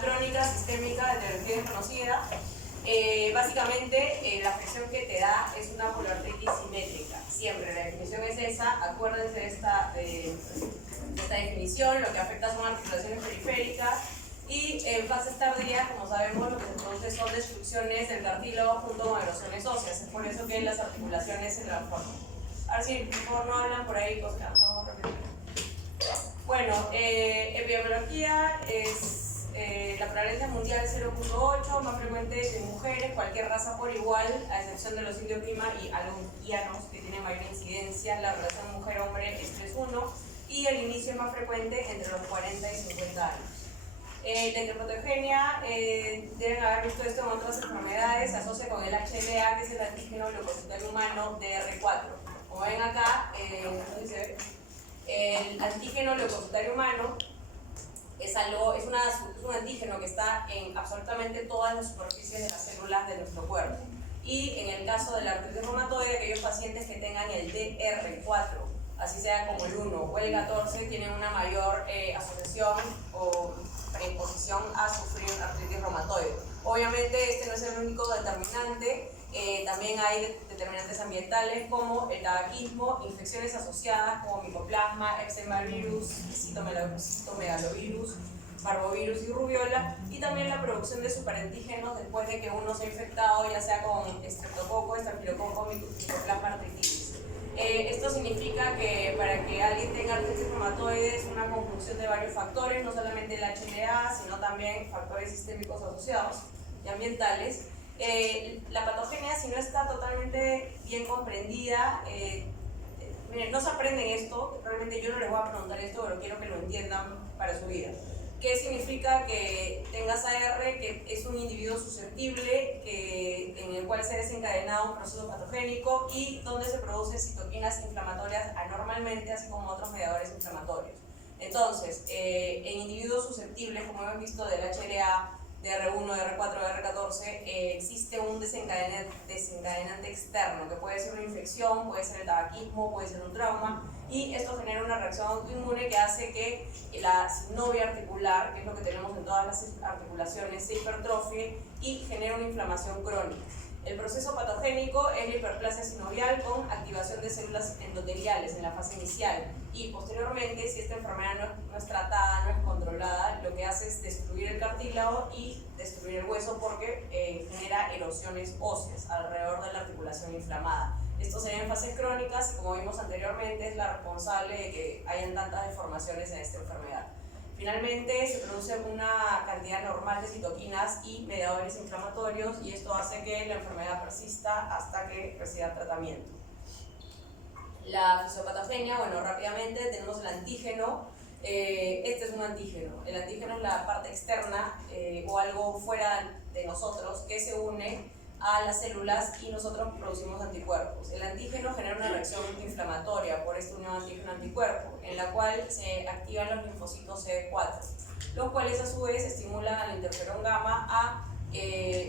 crónica sistémica de teología desconocida. Básicamente, la afección que te da es una poliartritis simétrica. Siempre, la definición es esa. Acuérdense de esta definición. Lo que afecta son articulaciones periféricas. Y en fases tardías, como sabemos, lo que se produce son destrucciones del cartílago junto con erosiones óseas. Es por eso que las articulaciones se transforman. A ver si por favor no hablan por ahí cosas. Bueno, epidemiología es la prevalencia mundial 0.8, más frecuente en mujeres, cualquier raza por igual, a excepción de los indios prima y algonquianos, que tienen mayor incidencia. La relación mujer-hombre es 3:1 y el inicio es más frecuente entre los 40 y 50 años. La hiperprotogenia, deben haber visto esto en otras enfermedades, se asocia con el HLA, que es el antígeno leucocitario humano DR4. Como ven acá, el antígeno leucocitario humano es un antígeno que está en absolutamente todas las superficies de las células de nuestro cuerpo. Y en el caso de la artritis reumatoide, aquellos pacientes que tengan el DR4, así sea como el 1 o el 14, tienen una mayor asociación o predisposición a sufrir artritis reumatoide. Obviamente este no es el único determinante, también hay determinantes ambientales como el tabaquismo, infecciones asociadas como micoplasma, Epstein-Barr virus, citomegalovirus, parvovirus y rubiola, y también la producción de superantígenos después de que uno se ha infectado, ya sea con estreptococo, estafilococo, micoplasma artritis. Esto significa que para que alguien tenga artritis reumatoide es una conjunción de varios factores, no solamente el HLA, sino también factores sistémicos asociados y ambientales. La patogenia, si no está totalmente bien comprendida, miren, no se aprenden esto, realmente yo no les voy a preguntar esto, pero quiero que lo entiendan para su vida. ¿Qué significa que tengas AR, que es un individuo susceptible, en el cual se ha desencadenado un proceso patogénico y donde se producen citoquinas inflamatorias anormalmente, así como otros mediadores inflamatorios? Entonces, en individuos susceptibles, como hemos visto del HLA, DR1, DR4, DR14, existe un desencadenante externo, que puede ser una infección, puede ser el tabaquismo, puede ser un trauma, y esto genera una reacción autoinmune que hace que la sinovia articular, que es lo que tenemos en todas las articulaciones, se hipertrofie y genera una inflamación crónica. El proceso patogénico es la hiperplasia sinovial con activación de células endoteliales en la fase inicial, y posteriormente, si esta enfermedad no es tratada, no es controlada, lo que hace es destruir el cartílago y destruir el hueso porque genera erosiones óseas alrededor de la articulación inflamada. Esto se ve en fases crónicas y, como vimos anteriormente, es la responsable de que hayan tantas deformaciones en esta enfermedad. Finalmente, se produce una cantidad normal de citoquinas y mediadores inflamatorios, y esto hace que la enfermedad persista hasta que reciba tratamiento. La fisiopatogenia, bueno, rápidamente tenemos el antígeno. Este es un antígeno. El antígeno es la parte externa o algo fuera de nosotros que se une a las células y nosotros producimos anticuerpos. El antígeno genera una reacción inflamatoria por esta unión antígeno-anticuerpo, en la cual se activan los linfocitos CD4, los cuales a su vez estimulan al interferón gamma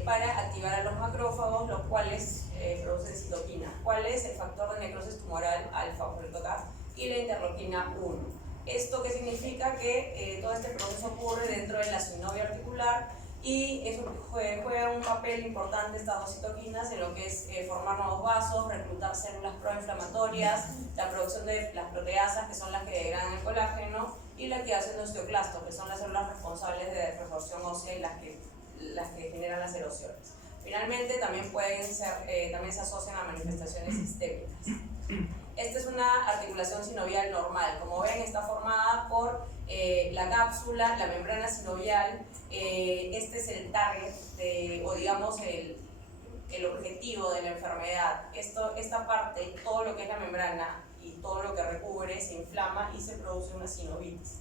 para activar a los macrófagos, los cuales producen citoquinas. ¿Cuál es? El factor de necrosis tumoral alfa, por el tocar, y la interleuquina 1. ¿Esto qué significa? Que todo este proceso ocurre dentro de la sinovia articular, y eso juega un papel importante estas dos citoquinas en lo que es formar nuevos vasos, reclutar células proinflamatorias, la producción de las proteasas, que son las que degradan el colágeno, y la activación de osteoclastos, que son las células responsables de resorción ósea y las que generan las erosiones. Finalmente, también se asocian a manifestaciones sistémicas. Esta es una articulación sinovial normal. Como ven, está formada por la cápsula, la membrana sinovial. Este es el target, o digamos el objetivo de la enfermedad. Esta parte, todo lo que es la membrana y todo lo que recubre, se inflama y se produce una sinovitis.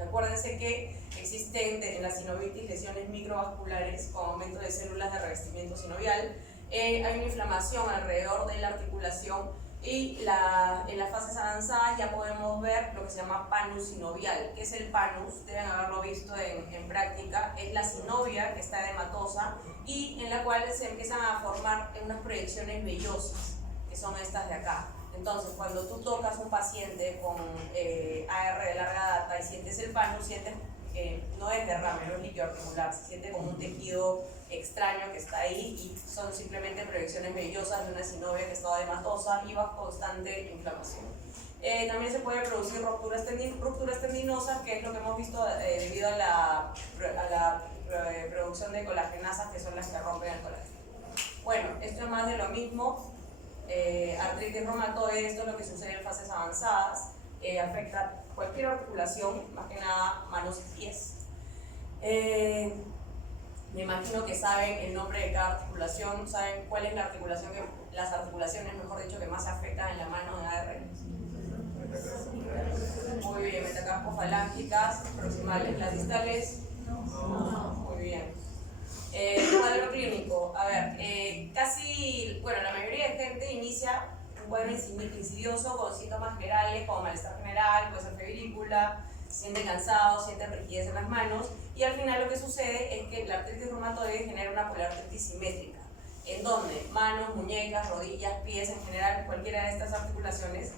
Acuérdense que existen en la sinovitis lesiones microvasculares con aumento de células de revestimiento sinovial. Hay una inflamación alrededor de la articulación, y en las fases avanzadas ya podemos ver lo que se llama panus sinovial. ¿Qué es el panus? Deben haberlo visto en práctica. Es la sinovia que está edematosa y en la cual se empiezan a formar unas proyecciones vellosas, que son estas de acá. Entonces, cuando tú tocas un paciente con AR de larga data y sientes el panus, sientes no es derrame, no es líquido articular, se siente como un tejido extraño que está ahí y son simplemente proyecciones vellosas de una sinovia que está edematosa y bajo constante inflamación. También se puede producir rupturas tendinosas, que es lo que hemos visto debido a la producción de colagenasas, que son las que rompen el colágeno. Bueno, esto es más de lo mismo. Artritis reumatoide, esto es lo que sucede en fases avanzadas, afecta cualquier articulación, más que nada manos y pies. Me imagino que saben el nombre de cada articulación, saben cuál es la articulación las articulaciones, mejor dicho, que más se afectan en la mano de AR. Muy bien, metacarpofalángicas, proximales, las distales. Muy bien. Cuadro clínico, a ver, la mayoría de gente inicia un cuadro insidioso con síntomas generales como malestar general, puede ser febrícula, sienten cansados, sienten rigidez en las manos y al final lo que sucede es que la artritis reumatoide genera una poliartritis simétrica, en donde manos, muñecas, rodillas, pies, en general cualquiera de estas articulaciones,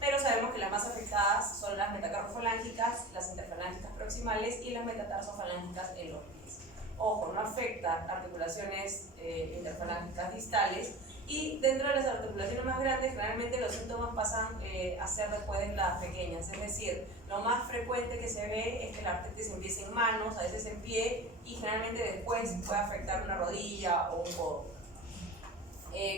pero sabemos que las más afectadas son las metacarpofalángicas, las interfalángicas proximales y las metatarsofalángicas en los pies. Ojo, no afecta articulaciones interfalángicas distales y dentro de las articulaciones más grandes generalmente los síntomas pasan a ser después de las pequeñas, es decir, lo más frecuente que se ve es que la artritis empiece en manos, a veces en pie y generalmente después puede afectar una rodilla o un codo.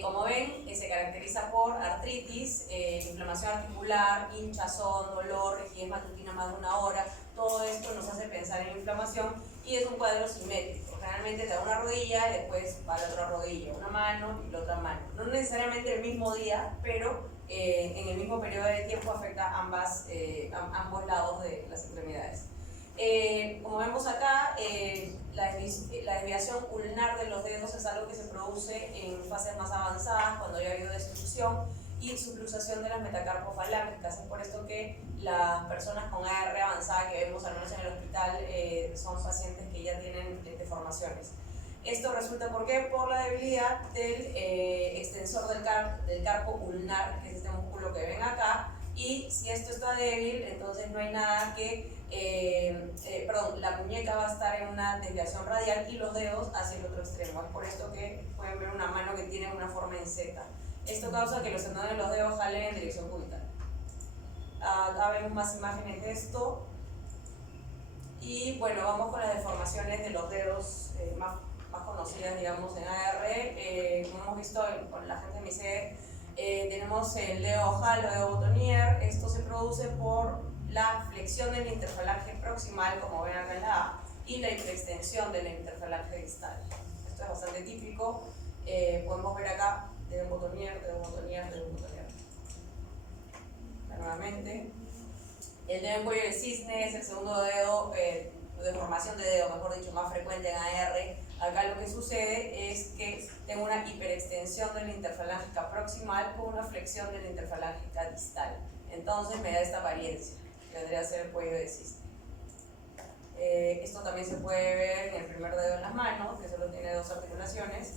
Como ven, se caracteriza por artritis, inflamación articular, hinchazón, dolor, rigidez matutina más de 1 hora. Todo esto nos hace pensar en inflamación y es un cuadro simétrico. Generalmente te da una rodilla y después va la otra rodilla, una mano y la otra mano. No necesariamente el mismo día, pero en el mismo periodo de tiempo afecta ambos lados de las extremidades. Como vemos acá, la desviación ulnar de los dedos es algo que se produce en fases más avanzadas cuando ya ha habido destitución y subluxación de las metacarpofalángicas. Es por esto que las personas con AR avanzada que vemos al menos en el hospital son pacientes que ya tienen deformaciones. Esto resulta ¿por qué? Por la debilidad del extensor del carpo ulnar, que es este músculo que ven acá, y si esto está débil, entonces no hay nada que la muñeca va a estar en una desviación radial y los dedos hacia el otro extremo. Es por esto que pueden ver una mano que tiene una forma en Z. Esto causa que los tendones de los dedos jalen en dirección cubital. Acá vemos más imágenes de esto. Y bueno, vamos con las deformaciones de los dedos más conocidas, digamos, en AR. Como hemos visto con la gente de mi sede, tenemos el dedo ojal o dedo botonier. Esto se produce por la flexión de la interfalange proximal, como ven acá en la A, y la hiperextensión de la interfalange distal. Esto es bastante típico. Podemos ver acá dedo botonier, dedo botonier, dedo botonier. Nuevamente. El dedo en cuello de cisne es el segundo dedo, deformación de dedo, mejor dicho, más frecuente en AR. Acá lo que sucede es que tengo una hiperextensión de la interfalángica proximal con una flexión de la interfalángica distal. Entonces me da esta apariencia, que vendría a ser el cuello de cisne. Esto también se puede ver en el primer dedo en las manos, que solo tiene 2 articulaciones.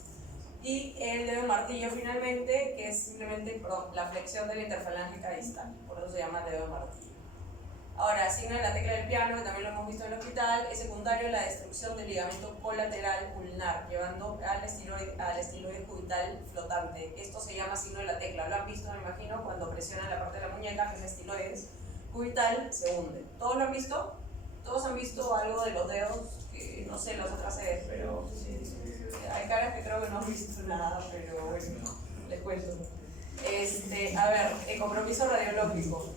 Y el dedo martillo finalmente, que es simplemente la flexión de la interfalángica distal, por eso se llama dedo martillo. Ahora, signo de la tecla del piano, que también lo hemos visto en el hospital, es secundario la destrucción del ligamento colateral ulnar, llevando al estiloide cubital flotante. Esto se llama signo de la tecla, lo han visto, me imagino, cuando presionan la parte de la muñeca, que es estiloides cubital, se hunde. ¿Todos lo han visto? ¿Todos han visto algo de los dedos? Que no sé, las otras sedes, pero hay caras que creo que no han visto nada, pero bueno, les cuento. A ver, compromiso radiológico.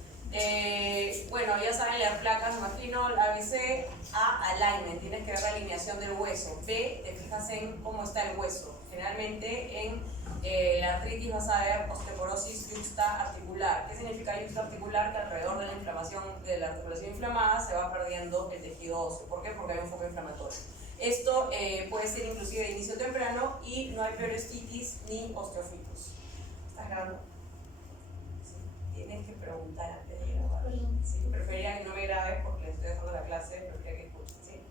Bueno, ya saben leer placas, me imagino, la ABC, A, alignment, tienes que ver la alineación del hueso. B, te fijas en cómo está el hueso. Generalmente en la artritis vas a ver osteoporosis yuxtaarticular. ¿Qué significa yuxtaarticular? Que alrededor de la inflamación, de la articulación inflamada, se va perdiendo el tejido óseo. ¿Por qué? Porque hay un foco inflamatorio. Esto puede ser inclusive de inicio temprano y no hay periostitis ni osteofitos. ¿Estás grabando? Tienes que preguntar antes de grabar. Sí, preferiría que no me grabes porque les estoy dejando la clase, preferiría que escuchen, ¿sí?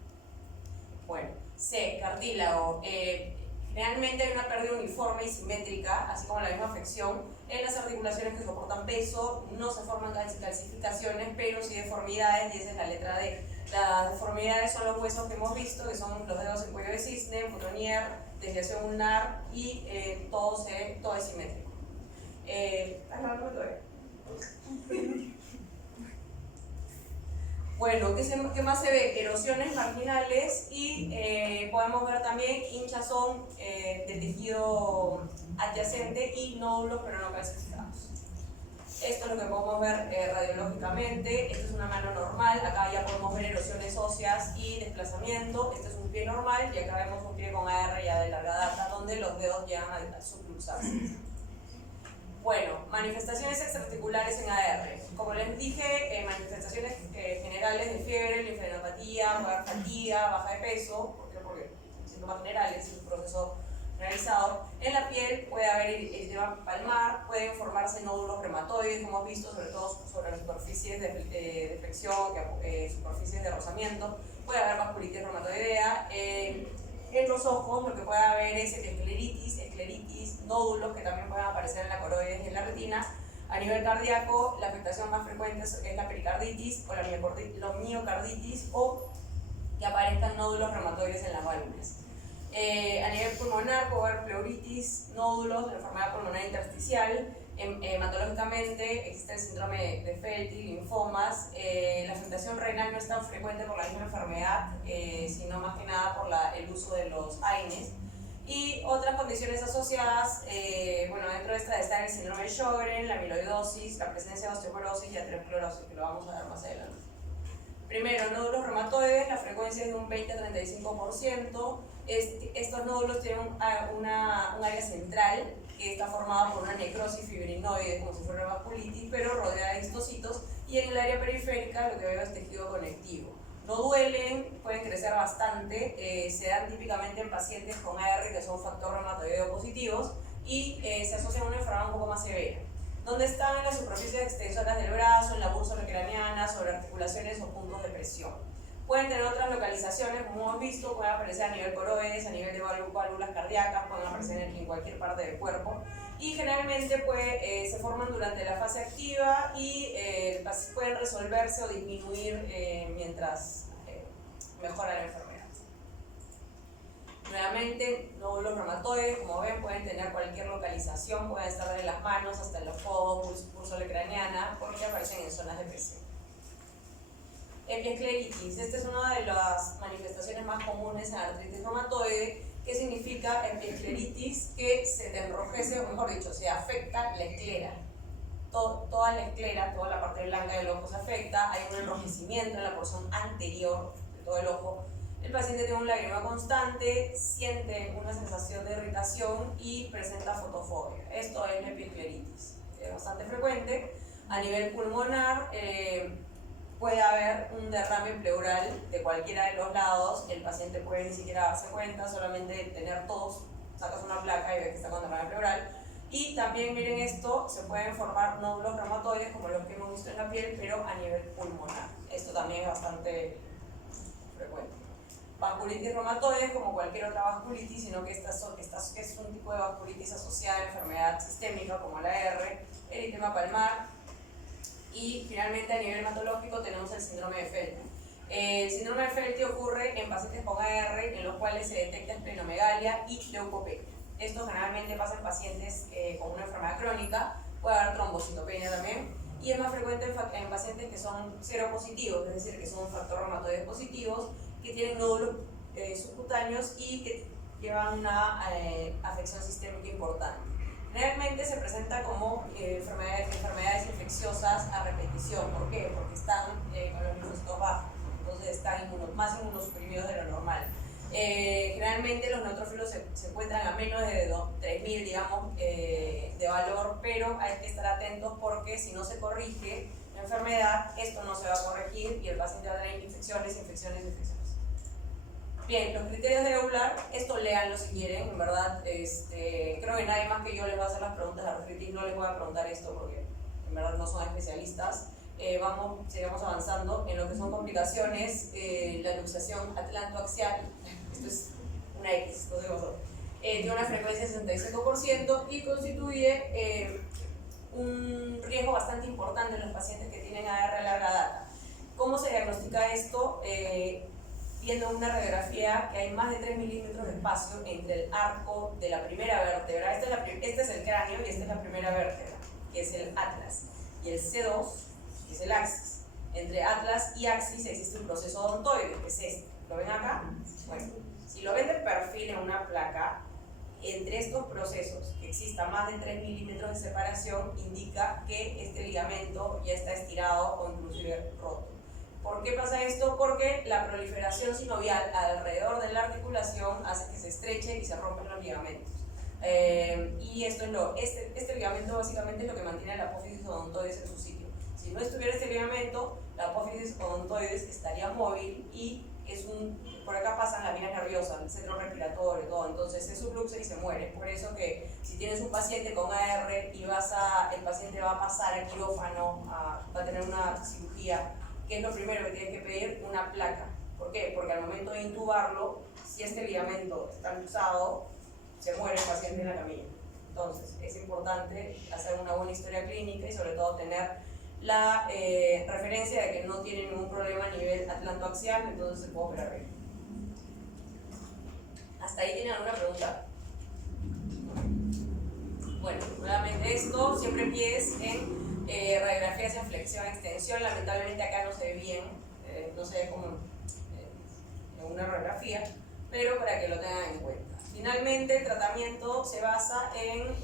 Bueno, C, cartílago. Generalmente hay una pérdida uniforme y simétrica, así como la misma afección en las articulaciones que soportan peso. No se forman calcificaciones, pero sí deformidades, y esa es la letra D. Las deformidades son los huesos que hemos visto, que son los dedos en cuello de cisne, boutonniere, desviación ulnar y todo es simétrico. ¿Estás grabando todavía? Bueno, ¿qué más se ve? Erosiones marginales y podemos ver también hinchazón de tejido adyacente y nódulos pero no calcificados. Esto es lo que podemos ver radiológicamente. Esta es una mano normal, acá ya podemos ver erosiones óseas y desplazamiento. Este es un pie normal y acá vemos un pie con AR ya de larga data donde los dedos llegan a subluxarse. Bueno, manifestaciones extraarticulares en AR. Como les dije, manifestaciones generales de fiebre, linfadenopatía, fatiga, baja de peso, porque síntomas generales, es un proceso generalizado. En la piel puede haber eritema palmar, pueden formarse nódulos reumatoides, como hemos visto, sobre todo sobre las superficies de flexión, superficies de rozamiento. Puede haber vasculitis reumatoidea. En los ojos lo que puede haber es escleritis, nódulos que también pueden aparecer en la coroides y en la retina. A nivel cardíaco, la afectación más frecuente es la pericarditis o la miocarditis o que aparezcan nódulos reumatoides en las válvulas. A nivel pulmonar puede haber pleuritis, nódulos de la enfermedad pulmonar intersticial. Hematológicamente existe el síndrome de Felty, linfomas. La afectación renal no es tan frecuente por la misma enfermedad, sino más que nada por el uso de los AINES. Y otras condiciones asociadas, dentro de esta está el síndrome de Sjögren, la amiloidosis, la presencia de osteoporosis y aterosclerosis, que lo vamos a ver más adelante. Primero, nódulos reumatoides, la frecuencia es de un 20 a 35%. Estos nódulos tienen un área central que está formada por una necrosis fibrinoide, como si fuera una vasculitis, pero rodeada de histocitos, y en el área periférica lo que veo es tejido conectivo. No duelen, pueden crecer bastante, se dan típicamente en pacientes con AR que son factor reumatoideo positivos y se asocian a una enfermedad un poco más severa, donde están en las superficies extensoras del brazo, en la búrsola craneana, sobre articulaciones o puntos de presión. Pueden tener otras localizaciones, como hemos visto, pueden aparecer a nivel coroides, a nivel de válvulas cardíacas, pueden aparecer en cualquier parte del cuerpo y generalmente se forman durante la fase activa y pueden resolverse o disminuir mientras mejora la enfermedad. Nuevamente, nódulos reumatoides, como ven, pueden tener cualquier localización, pueden estar de las manos hasta en los codos, búrsola craneana, porque aparecen en zonas de presión. Epiescleritis, esta es una de las manifestaciones más comunes en la artritis reumatoide. ¿Qué significa epiescleritis? Que se te enrojece, o mejor dicho, se afecta la esclera. Toda la esclera, toda la parte blanca del ojo se afecta, hay un enrojecimiento en la porción anterior de todo el ojo. El paciente tiene un lagrimal constante, siente una sensación de irritación y presenta fotofobia. Esto es la epiescleritis, es bastante frecuente. A nivel pulmonar, puede haber un derrame pleural de cualquiera de los lados, el paciente puede ni siquiera darse cuenta, solamente tener tos, sacas una placa y ves que está con derrame pleural. Y también miren esto, se pueden formar nódulos reumatoides como los que hemos visto en la piel, pero a nivel pulmonar. Esto también es bastante frecuente. Vasculitis reumatoide, como cualquier otra vasculitis, sino que esta es un tipo de vasculitis asociada a enfermedad sistémica como la R, eritema palmar. Y finalmente a nivel hematológico tenemos el síndrome de Felty. El síndrome de Felty ocurre en pacientes con AR en los cuales se detecta esplenomegalia y leucopenia. Esto generalmente pasa en pacientes con una enfermedad crónica, puede haber trombocitopenia también, y es más frecuente en pacientes que son seropositivos, es decir, que son factor reumatoides positivos, que tienen nódulos subcutáneos y que llevan una afección sistémica importante. Realmente se presenta como enfermedades infecciosas a repetición. ¿Por qué? Porque están con los linfocitos bajos, entonces están más inmunosuprimidos de lo normal. Generalmente los neutrófilos se encuentran a menos de 3.000, digamos, de valor, pero hay que estar atentos porque si no se corrige la enfermedad, esto no se va a corregir y el paciente va a tener infecciones. Bien, los criterios de Euler, esto léanlo si quieren, en verdad, creo que nadie más que yo les va a hacer las preguntas de artritis, no les voy a preguntar esto porque en verdad no son especialistas. Sigamos avanzando en lo que son complicaciones, la luxación atlantoaxial, esto es una X, no sé vosotros, tiene una frecuencia de 65% y constituye un riesgo bastante importante en los pacientes que tienen AR a larga data. ¿Cómo se diagnostica esto? Viendo una radiografía que hay más de 3 milímetros de espacio entre el arco de la primera vértebra. Este es el cráneo y esta es la primera vértebra, que es el atlas, y el C2, que es el axis. Entre atlas y axis existe un proceso odontoide, que es este. ¿Lo ven acá? Bueno, si lo ven de perfil en una placa, entre estos procesos que exista más de 3 milímetros de separación, indica que este ligamento ya está estirado o inclusive roto. ¿Por qué pasa esto? Porque la proliferación sinovial alrededor de la articulación hace que se estreche y se rompen los ligamentos. Y esto es este ligamento básicamente es lo que mantiene la apófisis odontoides en su sitio. Si no estuviera este ligamento, la apófisis odontoides estaría móvil y por acá pasan las vías nerviosas, el centro respiratorio, todo, entonces se subluxa y se muere. Por eso que si tienes un paciente con AR y el paciente va a pasar al quirófano, va a tener una cirugía, ¿qué es lo primero que tienes que pedir? Una placa. ¿Por qué? Porque al momento de intubarlo, si este ligamento está luxado, se muere el paciente en la camilla. Entonces, es importante hacer una buena historia clínica y sobre todo tener la referencia de que no tiene ningún problema a nivel atlantoaxial, entonces se puede operar bien. ¿Hasta ahí tienen alguna pregunta? Bueno, nuevamente esto siempre empieza en radiografías en flexión, extensión. Lamentablemente acá no se ve bien, no se ve como en una radiografía, pero para que lo tengan en cuenta. Finalmente, el tratamiento se basa en,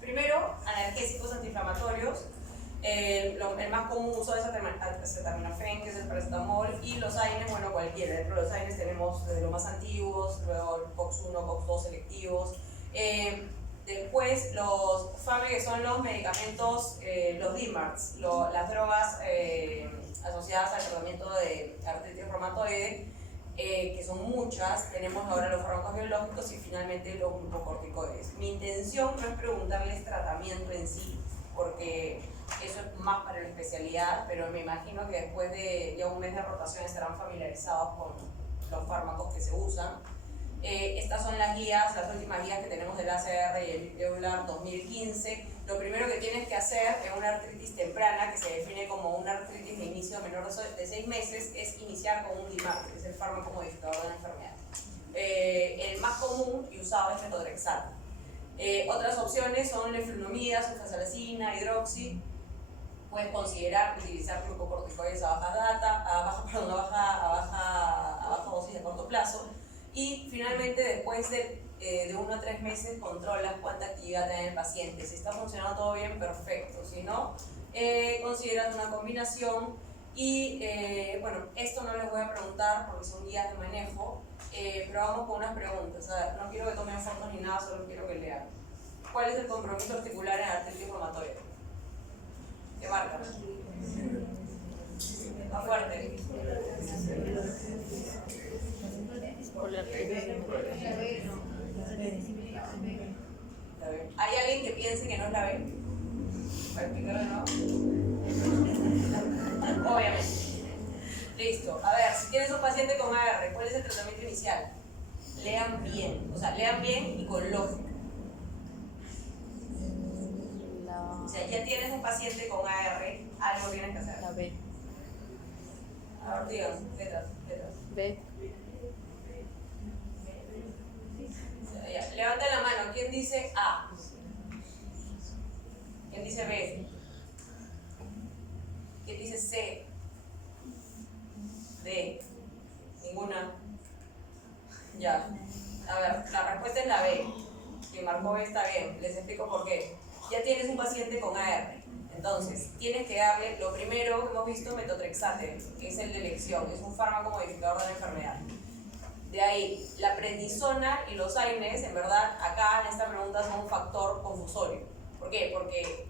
primero, analgésicos antiinflamatorios. El más común uso es acetaminofén, que es el paracetamol, y los AINES, bueno, cualquiera. Dentro de los AINES tenemos desde los más antiguos, luego el COX-1, COX-2 selectivos. Después los FAME, que son los medicamentos, los DMARDs, las drogas asociadas al tratamiento de artritis reumatoide, que son muchas. Tenemos ahora los fármacos biológicos y finalmente los glucocorticoides. Mi intención no es preguntarles tratamiento en sí, porque eso es más para la especialidad, pero me imagino que después de ya un mes de rotación estarán familiarizados con los fármacos que se usan. Estas son las guías, las últimas guías que tenemos del ACR y el EULAR 2015. Lo primero que tienes que hacer en una artritis temprana, que se define como una artritis de inicio menor de 6 meses, es iniciar con un DMARD, que es el fármaco modificador de la enfermedad. El más común y usado es metotrexato. Otras opciones son leflunomida, sulfasalazina, hidroxi. Puedes considerar utilizar glucocorticoides a baja dosis de corto plazo. Y finalmente, después de 1 a 3 meses, controlas cuánta actividad tiene el paciente. Si está funcionando todo bien, perfecto. Si no, consideras una combinación. Y bueno, esto no les voy a preguntar porque son guías de manejo, pero vamos con unas preguntas. A ver, no quiero que tomen fotos ni nada, solo quiero que lean. ¿Cuál es el compromiso articular en artritis reumatoide? ¿Qué marca? Más fuerte. ¿Hay alguien que piense que no es la B? ¿Para explicarlo de nuevo? Obviamente. Listo. A ver, si tienes un paciente con AR, ¿cuál es el tratamiento inicial? Lean bien. O sea, lean bien y con lógica. O sea, ya tienes un paciente con AR, algo tienes que hacer. La B. Ahora digan, letras. B. Ya, levanten la mano. ¿Quién dice A? ¿Quién dice B? ¿Quién dice C? D. Ninguna. Ya. A ver, la respuesta es la B. Quien marcó B está bien. Les explico por qué. Ya tienes un paciente con AR. Entonces, tienes que darle, lo primero que hemos visto, metotrexate, que es el de elección. Es un fármaco modificador de la enfermedad. De ahí, la prednisona y los AINES, en verdad, acá en esta pregunta son un factor confusorio. ¿Por qué? Porque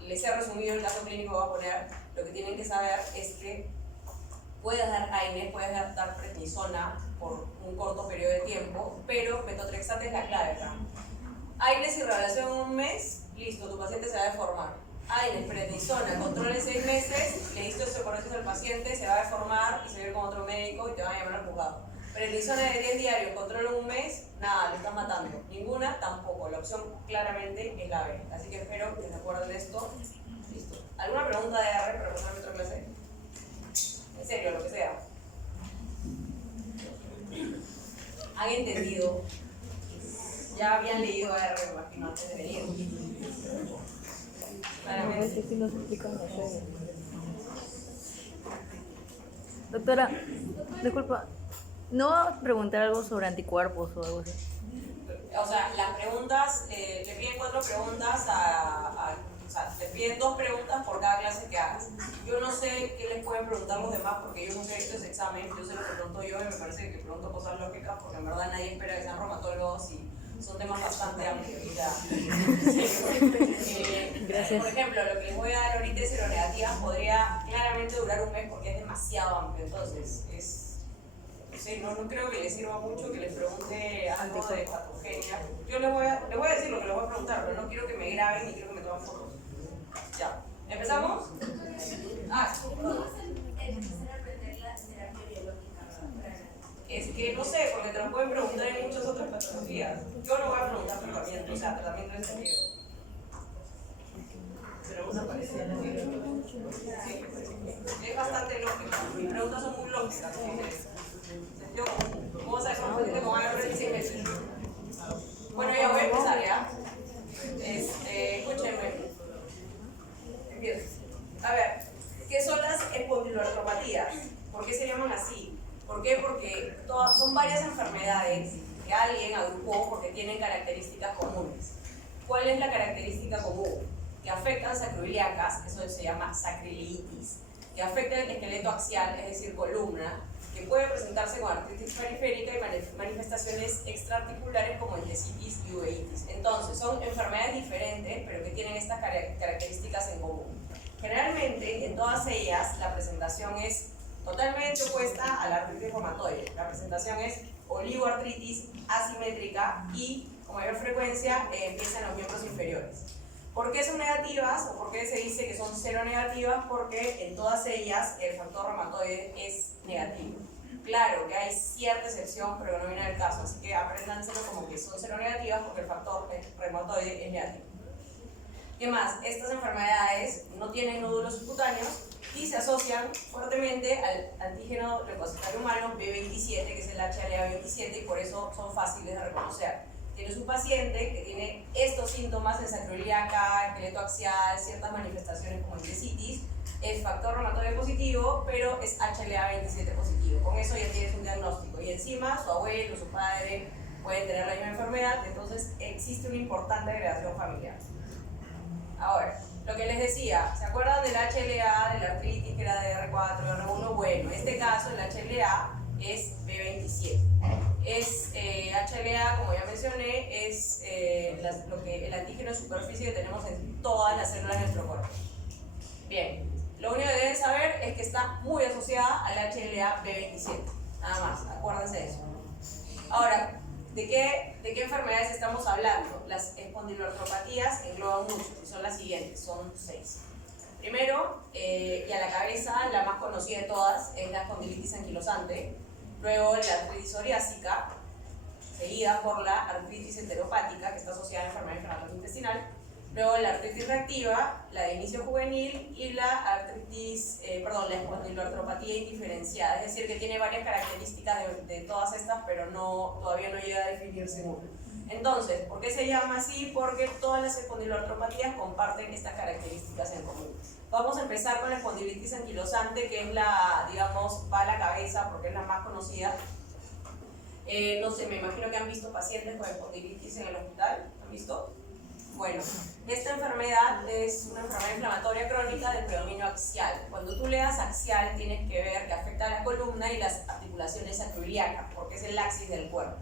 les he resumido el caso clínico que voy a poner. Lo que tienen que saber es que puedes dar AINES, puedes dar prednisona por un corto periodo de tiempo, pero metotrexate es la clave acá. AINES y rehabilitación en un mes, listo, tu paciente se va a deformar. AINES, prednisona, control en 6 meses, le diste osteoporosis al paciente, se va a deformar y se va a ir con otro médico y te van a llamar al juzgado. Prednisona de 10 diarios, control en un mes, nada, le estás matando. Ninguna, tampoco. La opción claramente es la B. Así que espero que se acuerden de esto. Listo. ¿Alguna pregunta de AR para pasarme otra clase? En serio, lo que sea. ¿Han entendido? Ya habían leído AR, me imagino, antes de venir. Claramente. Sí nos explican las series. Doctora, disculpa, ¿no va a preguntar algo sobre anticuerpos o algo así? O sea, las preguntas, le piden 4 preguntas o sea, te piden 2 preguntas por cada clase que hagas. Yo no sé qué les pueden preguntar los demás porque yo nunca he visto ese examen, yo sé lo que pregunto yo y me parece que pregunto cosas lógicas porque en verdad nadie espera que sean reumatólogos y son temas bastante amplios. O sea, Gracias. Por ejemplo, lo que les voy a dar ahorita de seronegativas podría claramente durar un mes porque es demasiado amplio, entonces sí, no creo que les sirva mucho que les pregunte algo de patogenia. Yo les voy a decir lo que les voy a preguntar, pero no quiero que me graben ni quiero que me tomen fotos. Ya, ¿empezamos? Perdón. Es que no sé, porque te lo pueden preguntar en muchas otras patologías. Yo no voy a preguntar tratamiento, o sea, tratamiento en sentido. Pero una parecida a la anterior. Sí, es bastante lógica. Mis preguntas son muy lógicas. Sentido común. Vamos a ver cómo se con algo de 6 meses. Bueno, ya voy a empezar, ¿ya? Escúchenme. Empiezo. A ver, ¿qué son las espondiloartropatías? ¿Por qué se llaman así? ¿Por qué? Porque son varias enfermedades que alguien agrupó porque tienen características comunes. ¿Cuál es la característica común? Que afectan sacroiliacas, eso se llama sacroiliitis, que afecta el esqueleto axial, es decir, columna, que puede presentarse con artritis periférica y manifestaciones extraarticulares como entesitis y uveitis. Entonces, son enfermedades diferentes, pero que tienen estas características en común. Generalmente, en todas ellas, la presentación es totalmente opuesta a la artritis reumatoide. La presentación es oligoartritis asimétrica y, con mayor frecuencia, empieza en los miembros inferiores. ¿Por qué son negativas o por qué se dice que son seronegativas? Porque en todas ellas el factor reumatoide es negativo. Claro que hay cierta excepción, pero no viene al caso, así que apréndanselo como que son seronegativas porque el factor reumatoide es negativo. ¿Qué más? Estas enfermedades no tienen nódulos subcutáneos y se asocian fuertemente al antígeno leucocitario humano B27, que es el HLA27, y por eso son fáciles de reconocer. Tienes un paciente que tiene estos síntomas en sacroiliaca, esqueleto axial, ciertas manifestaciones como entesitis, es factor reumatoide positivo, pero es HLA27 positivo. Con eso ya tienes un diagnóstico y encima su abuelo, su padre pueden tener la misma enfermedad, entonces existe una importante agregación familiar. Ahora, lo que les decía, ¿se acuerdan del HLA, de la artritis que era de R4, R1? Bueno, en este caso el HLA es B27. Es HLA, como ya mencioné, es el antígeno de superficie que tenemos en todas las células de nuestro cuerpo. Bien, lo único que deben saber es que está muy asociada al HLA B27. Nada más, acuérdense de eso. Ahora, ¿de qué enfermedades estamos hablando? Las espondiloartropatías engloban mucho y son las siguientes, son 6. Primero, y a la cabeza, la más conocida de todas es la espondilitis anquilosante. Luego la artritis psoriásica, seguida por la artritis enteropática, que está asociada a la enfermedad inflamatoria intestinal. Luego la artritis reactiva, la de inicio juvenil y la la espondiloartropatía indiferenciada. Es decir, que tiene varias características de todas estas, pero todavía no llega a definirse una. Entonces, ¿por qué se llama así? Porque todas las espondiloartropatías comparten estas características en común. Vamos a empezar con la espondilitis anquilosante, que es va a la cabeza porque es la más conocida. No sé, me imagino que han visto pacientes con espondilitis en el hospital. ¿Han visto? Bueno, esta enfermedad es una enfermedad inflamatoria crónica del predominio axial. Cuando tú leas axial, tienes que ver que afecta a la columna y las articulaciones sacroiliacas, porque es el axis del cuerpo.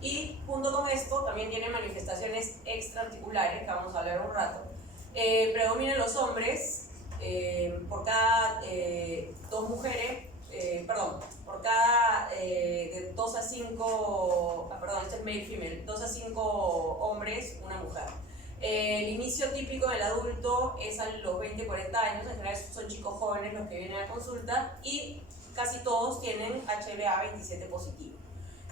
Y junto con esto también tiene manifestaciones extraarticulares, que vamos a hablar un rato. Predominan los hombres, por cada 2 mujeres, por cada de 2 a 5, este es male-female, 2 a 5 hombres, una mujer. El inicio típico del adulto es a los 20-40 años, en general son chicos jóvenes los que vienen a consulta y casi todos tienen HLA27 positivo.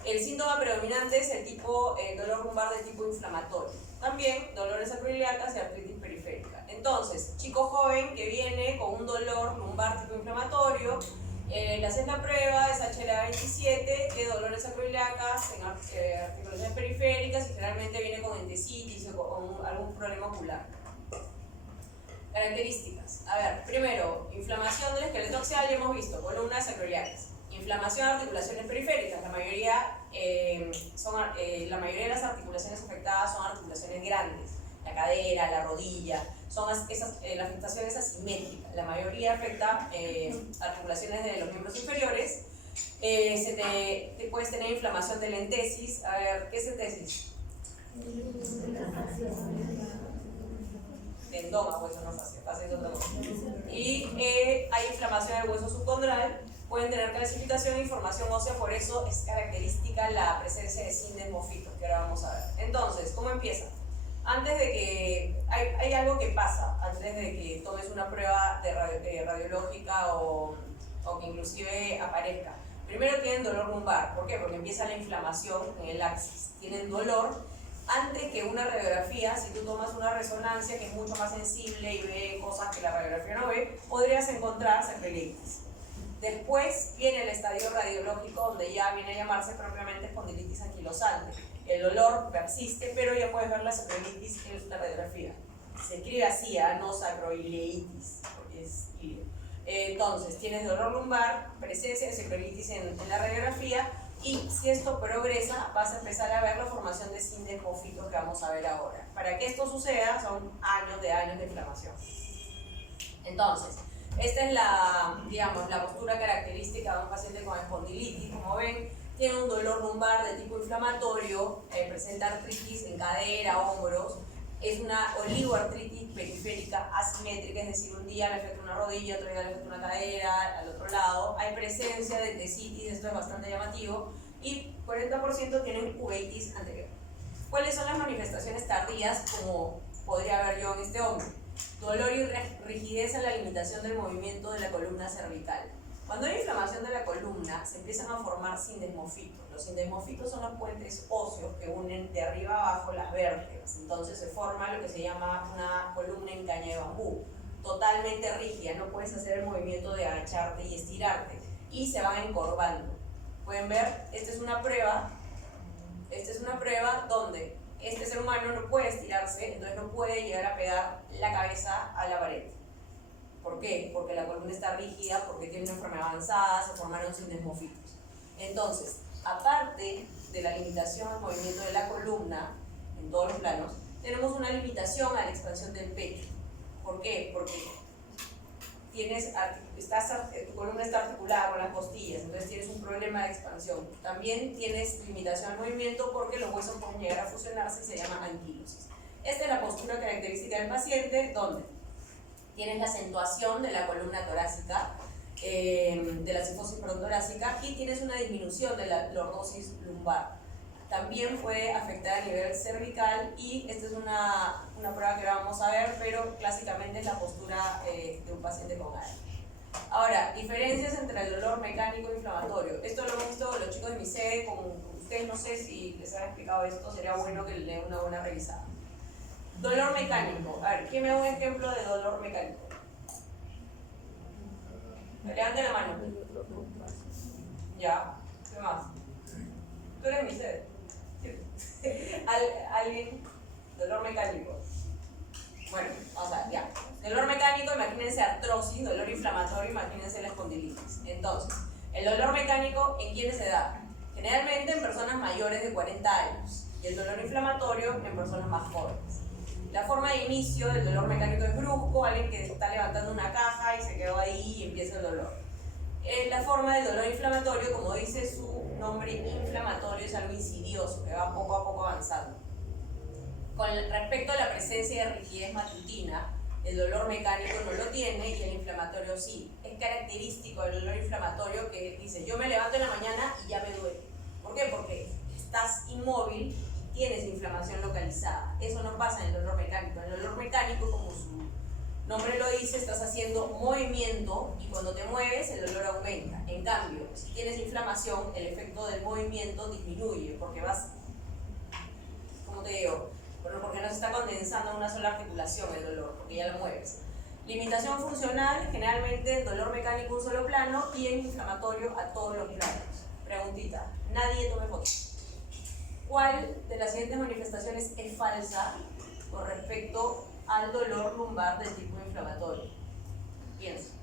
El síntoma predominante es el dolor lumbar de tipo inflamatorio. También dolores sacroiliacas y artritis periférica. Entonces, chico joven que viene con un dolor lumbar tipo inflamatorio, Le haces la prueba, es HLA27, de dolores sacroiliacas en articulaciones periféricas y generalmente viene con entesitis o con algún problema ocular. Características. A ver, primero, inflamación del esqueleto axial, ya hemos visto, columnas sacroiliacas. Inflamación de articulaciones periféricas, la mayoría de las articulaciones afectadas son articulaciones grandes, la cadera, la rodilla, la afectación es asimétrica, la mayoría afecta articulaciones de los miembros inferiores. Te puedes tener inflamación del entesis. A ver, ¿qué es entesis? Tendoma, hueso no fascia, fascia es otra cosa. Y hay inflamación del hueso subcondral. Pueden tener calcificación y formación ósea, por eso es característica la presencia de sindesmofitos, que ahora vamos a ver. Entonces, ¿cómo empieza? Antes de que, hay algo que pasa, antes de que tomes una prueba radiológica o que inclusive aparezca. Primero tienen dolor lumbar, ¿por qué? Porque empieza la inflamación en el axis. Tienen dolor antes que una radiografía. Si tú tomas una resonancia que es mucho más sensible y ve cosas que la radiografía no ve, podrías encontrar sacroiliitis. Después viene el estadio radiológico, donde ya viene a llamarse propiamente espondilitis anquilosante. El dolor persiste, pero ya puedes ver la sacroiliitis en la radiografía. Se escribe así, no sacroileitis, porque es ilio. Entonces, tienes dolor lumbar, presencia de sacroiliitis en la radiografía, y si esto progresa, vas a empezar a ver la formación de sindesmofitos que vamos a ver ahora. Para que esto suceda, son años de inflamación. Entonces, esta es la postura característica de un paciente con espondilitis. Como ven, tiene un dolor lumbar de tipo inflamatorio, presenta artritis en cadera, hombros. Es una oligoartritis periférica asimétrica, es decir, un día le afecta una rodilla, otro día le afecta una cadera, al otro lado. Hay presencia de entesitis, esto es bastante llamativo, y 40% tienen uveitis anterior. ¿Cuáles son las manifestaciones tardías, como podría haber yo en este hombre? Dolor y rigidez en la limitación del movimiento de la columna cervical. Cuando hay inflamación de la columna, se empiezan a formar sindesmofitos. Los sindesmofitos son los puentes óseos que unen de arriba a abajo las vértebras. Entonces se forma lo que se llama una columna en caña de bambú, totalmente rígida, no puedes hacer el movimiento de agacharte y estirarte, y se van encorvando. Pueden ver, esta es una prueba donde este ser humano no puede estirarse, entonces no puede llegar a pegar la cabeza a la pared. ¿Por qué? Porque la columna está rígida, porque tiene una enfermedad avanzada, se formaron sindesmofitos. Entonces, aparte de la limitación al movimiento de la columna, en todos los planos, tenemos una limitación a la expansión del pecho. ¿Por qué? Porque tu columna está articulada con las costillas, entonces tienes un problema de expansión. También tienes limitación al movimiento porque los huesos pueden llegar a fusionarse y se llama anquilosis. Esta es la postura característica del paciente, donde tienes la acentuación de la columna torácica, de la cifosis torácica, y tienes una disminución de la lordosis lumbar. También puede afectar a nivel cervical, y esta es una prueba que vamos a ver, pero clásicamente es la postura de un paciente con AE. Ahora, diferencias entre el dolor mecánico e inflamatorio. Esto lo hemos visto los chicos de mi sede, con ustedes no sé si les han explicado esto, sería bueno que le den una buena revisada. Dolor mecánico. A ver, ¿quién me da un ejemplo de dolor mecánico? Levanten la mano. Ya, ¿qué más? Tú eres mi sede. ¿Alguien? Dolor mecánico. Bueno, vamos a ver, ya. Dolor mecánico, imagínense artrosis, dolor inflamatorio, imagínense la espondilitis. Entonces, el dolor mecánico, ¿en quiénes se da? Generalmente en personas mayores de 40 años, y el dolor inflamatorio en personas más jóvenes. La forma de inicio del dolor mecánico es brusco, alguien que está levantando una caja y se quedó ahí y empieza el dolor. La forma del dolor inflamatorio, como dice su nombre, inflamatorio, es algo insidioso, que va poco a poco avanzando. Con respecto a la presencia de rigidez matutina, el dolor mecánico no lo tiene y el inflamatorio sí. Es característico del dolor inflamatorio que dice, yo me levanto en la mañana y ya me duele. ¿Por qué? Porque estás inmóvil y tienes inflamación localizada. Eso no pasa en el dolor mecánico. En el dolor mecánico, como su nombre lo dice, estás haciendo movimiento y cuando te mueves el dolor aumenta. En cambio, si tienes inflamación, el efecto del movimiento disminuye porque vas, ¿cómo te digo? Bueno, porque no se está condensando en una sola articulación el dolor, porque ya lo mueves. Limitación funcional, generalmente dolor mecánico un solo plano y en inflamatorio a todos los planos. Preguntita, nadie tome fotos. ¿Cuál de las siguientes manifestaciones es falsa con respecto al dolor lumbar del tipo inflamatorio? Piensa.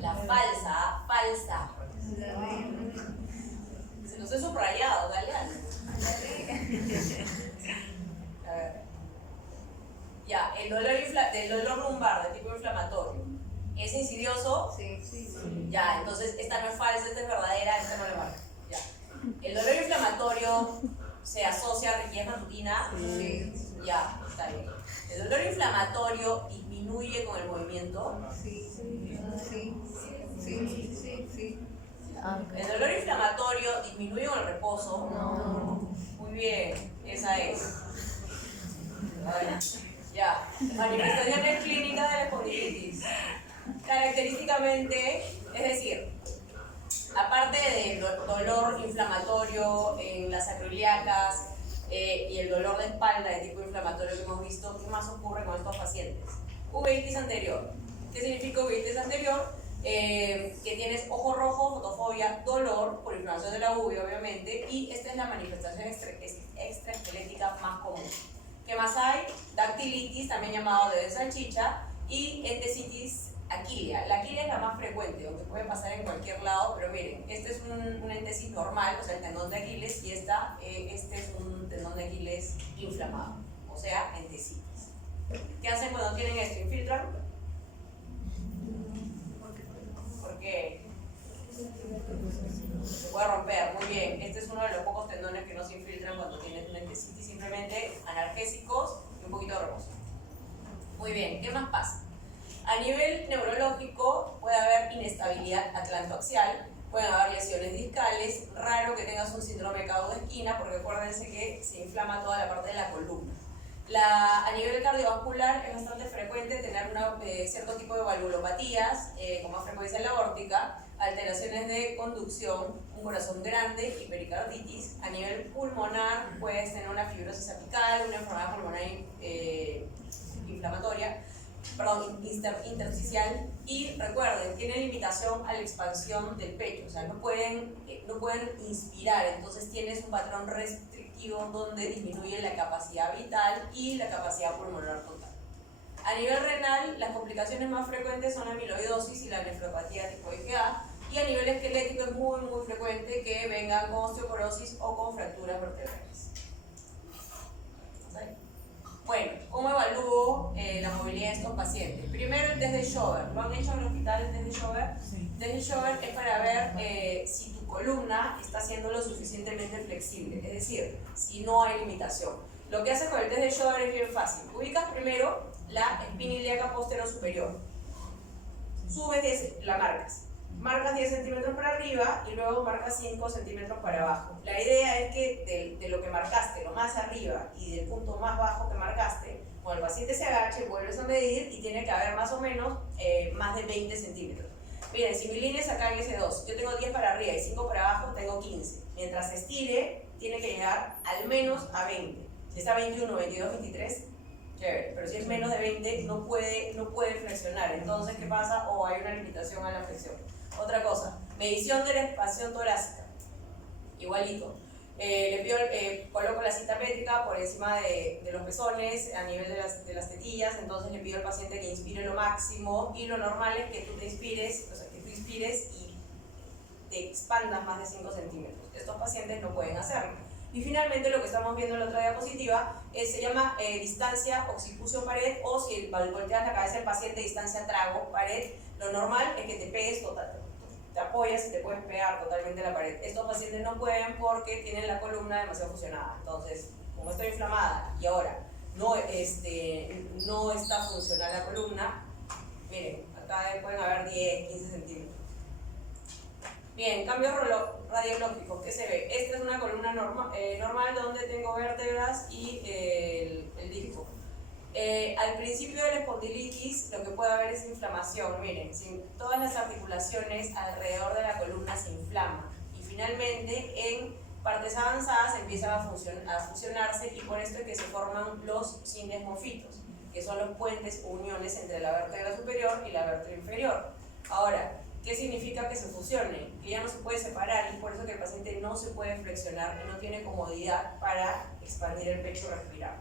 La falsa. Se los he subrayado, dale. A ver. Ya, el dolor lumbar de tipo inflamatorio. ¿Es insidioso? Sí. Ya, entonces esta no es falsa, esta es verdadera, esta no le marca. Ya. ¿El dolor inflamatorio se asocia a rigidez matutina? Sí. Ya, está bien. ¿El dolor inflamatorio disminuye con el movimiento? Sí. ¿El dolor inflamatorio disminuye con el reposo? No. Muy bien, esa es. Vale. Ya, manifestaciones clínicas de la espondilitis. Característicamente, es decir, aparte del dolor inflamatorio en las acroiliacas y el dolor de espalda de tipo inflamatorio que hemos visto, ¿qué más ocurre con estos pacientes? Uveitis anterior. ¿Qué significa uveitis anterior? Que tienes ojo rojo, fotofobia, dolor por inflamación de la uvea, obviamente, y esta es la manifestación extraesquelética más común. ¿Qué más hay? Dactilitis, también llamado dedo de salchicha, y entesitis aquilea. La aquilea es la más frecuente, aunque puede pasar en cualquier lado, pero miren, este es un entesis normal, o sea, el tendón de Aquiles, y este es un tendón de Aquiles inflamado, o sea, entesitis. ¿Qué hacen cuando tienen esto? ¿Infiltran? ¿Por qué? Se puede romper, muy bien. Este es uno de los pocos tendones que no se infiltran cuando tienes una entesitis, simplemente analgésicos y un poquito de reposo. Muy bien, ¿qué más pasa? A nivel neurológico puede haber inestabilidad atlantoaxial, pueden haber lesiones discales, raro que tengas un síndrome de caudo de esquina porque acuérdense que se inflama toda la parte de la columna. A nivel cardiovascular es bastante frecuente tener cierto tipo de valvulopatías, con más frecuencia en la aórtica, alteraciones de conducción, un corazón grande y pericarditis. A nivel pulmonar puedes tener una fibrosis apical, una enfermedad pulmonar inflamatoria, intersticial, y recuerden, tienen limitación a la expansión del pecho, o sea, no pueden inspirar, entonces tienes un patrón restrictivo donde disminuye la capacidad vital y la capacidad pulmonar total. A nivel renal, las complicaciones más frecuentes son la amiloidosis y la nefropatía tipo IgA, y a nivel esquelético es muy frecuente que vengan con osteoporosis o con fracturas vertebrales. ¿Sí? Bueno, ¿cómo evalúo la movilidad de estos pacientes? Primero el test de Schober. ¿Lo han hecho en el hospital el test de Schober? Sí. El test de Schober es para ver si tu columna está siendo lo suficientemente flexible, es decir, si no hay limitación. Lo que haces con el test de Schober es bien fácil. Ubicas primero la espina ilíaca posterior superior. Subes 10, la marcas 10 centímetros para arriba y luego marcas 5 centímetros para abajo. La idea es que de lo que marcaste, lo más arriba y del punto más bajo que marcaste, cuando el paciente se agache, vuelves a medir y tiene que haber más o menos más de 20 centímetros. Miren, si mi línea es acá en S2, yo tengo 10 para arriba y 5 para abajo, tengo 15. Mientras se estire, tiene que llegar al menos a 20. Si está 21, 22, 23, chévere, pero si es menos de 20 no puede flexionar. Entonces, ¿qué pasa? Hay una limitación a la flexión. Otra cosa, medición de la expansión torácica, igualito. Coloco la cinta métrica por encima de los pezones, a nivel de las tetillas, entonces le pido al paciente que inspire lo máximo, y lo normal es que tú te inspires, o sea, que tú inspires y te expandas más de 5 centímetros. Estos pacientes no pueden hacerlo. Y finalmente lo que estamos viendo en la otra diapositiva se llama distancia occipucio-pared, o si volteas la cabeza del paciente, distancia trago-pared. Lo normal es que te pegues te apoyas y te puedes pegar totalmente a la pared. Estos pacientes no pueden porque tienen la columna demasiado fusionada. Entonces, como está inflamada y ahora no está funcional la columna, miren, acá pueden haber 10, 15 centímetros. Bien, cambios radiológicos, ¿qué se ve? Esta es una columna normal donde tengo vértebras y el disco. Al principio de la espondilitis lo que puede haber es inflamación. Miren, si todas las articulaciones alrededor de la columna se inflaman y finalmente en partes avanzadas empiezan a fusionarse y por esto es que se forman los sindesmofitos, que son los puentes o uniones entre la vértebra superior y la vértebra inferior. Ahora, ¿qué significa que se fusionen? Que ya no se puede separar y por eso que el paciente no se puede flexionar y no tiene comodidad para expandir el pecho y respirar.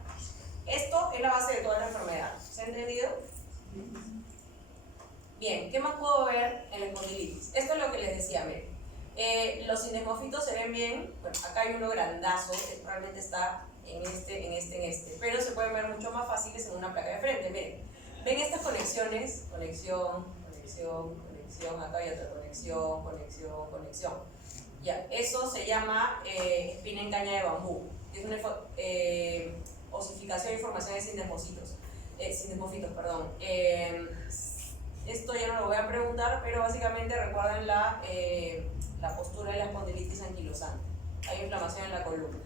Esto es la base de toda la enfermedad. ¿Se ha entendido? Bien, ¿qué más puedo ver en la espondilitis? Esto es lo que les decía, miren. Los sindesmofitos se ven bien. Bueno, acá hay uno grandazo, que probablemente está en este, pero se pueden ver mucho más fáciles en una placa de frente. Miren, ven estas conexiones, conexión, acá hay otra conexión. Ya, eso se llama espina en caña de bambú. Es una osificación y formación de sindesmofitos. Esto ya no lo voy a preguntar, pero básicamente recuerden la postura de la espondilitis anquilosante. Hay inflamación en la columna.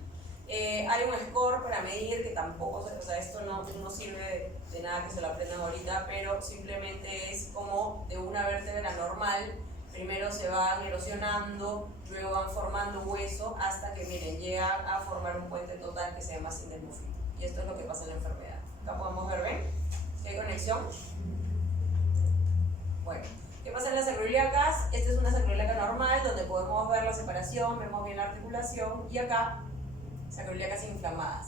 Hay un score para medir que tampoco, o sea, esto no sirve de nada que se lo aprendan ahorita, pero simplemente es como de una vértebra normal. Primero se van erosionando, luego van formando hueso hasta que, miren, llegan a formar un puente total que se llama sindesmofito. Y esto es lo que pasa en la enfermedad. Acá podemos ver, ¿ven? ¿Qué conexión? Bueno, ¿qué pasa en las sacroiliacas? Esta es una sacroiliaca normal donde podemos ver la separación, vemos bien la articulación y acá sacroiliacas inflamadas.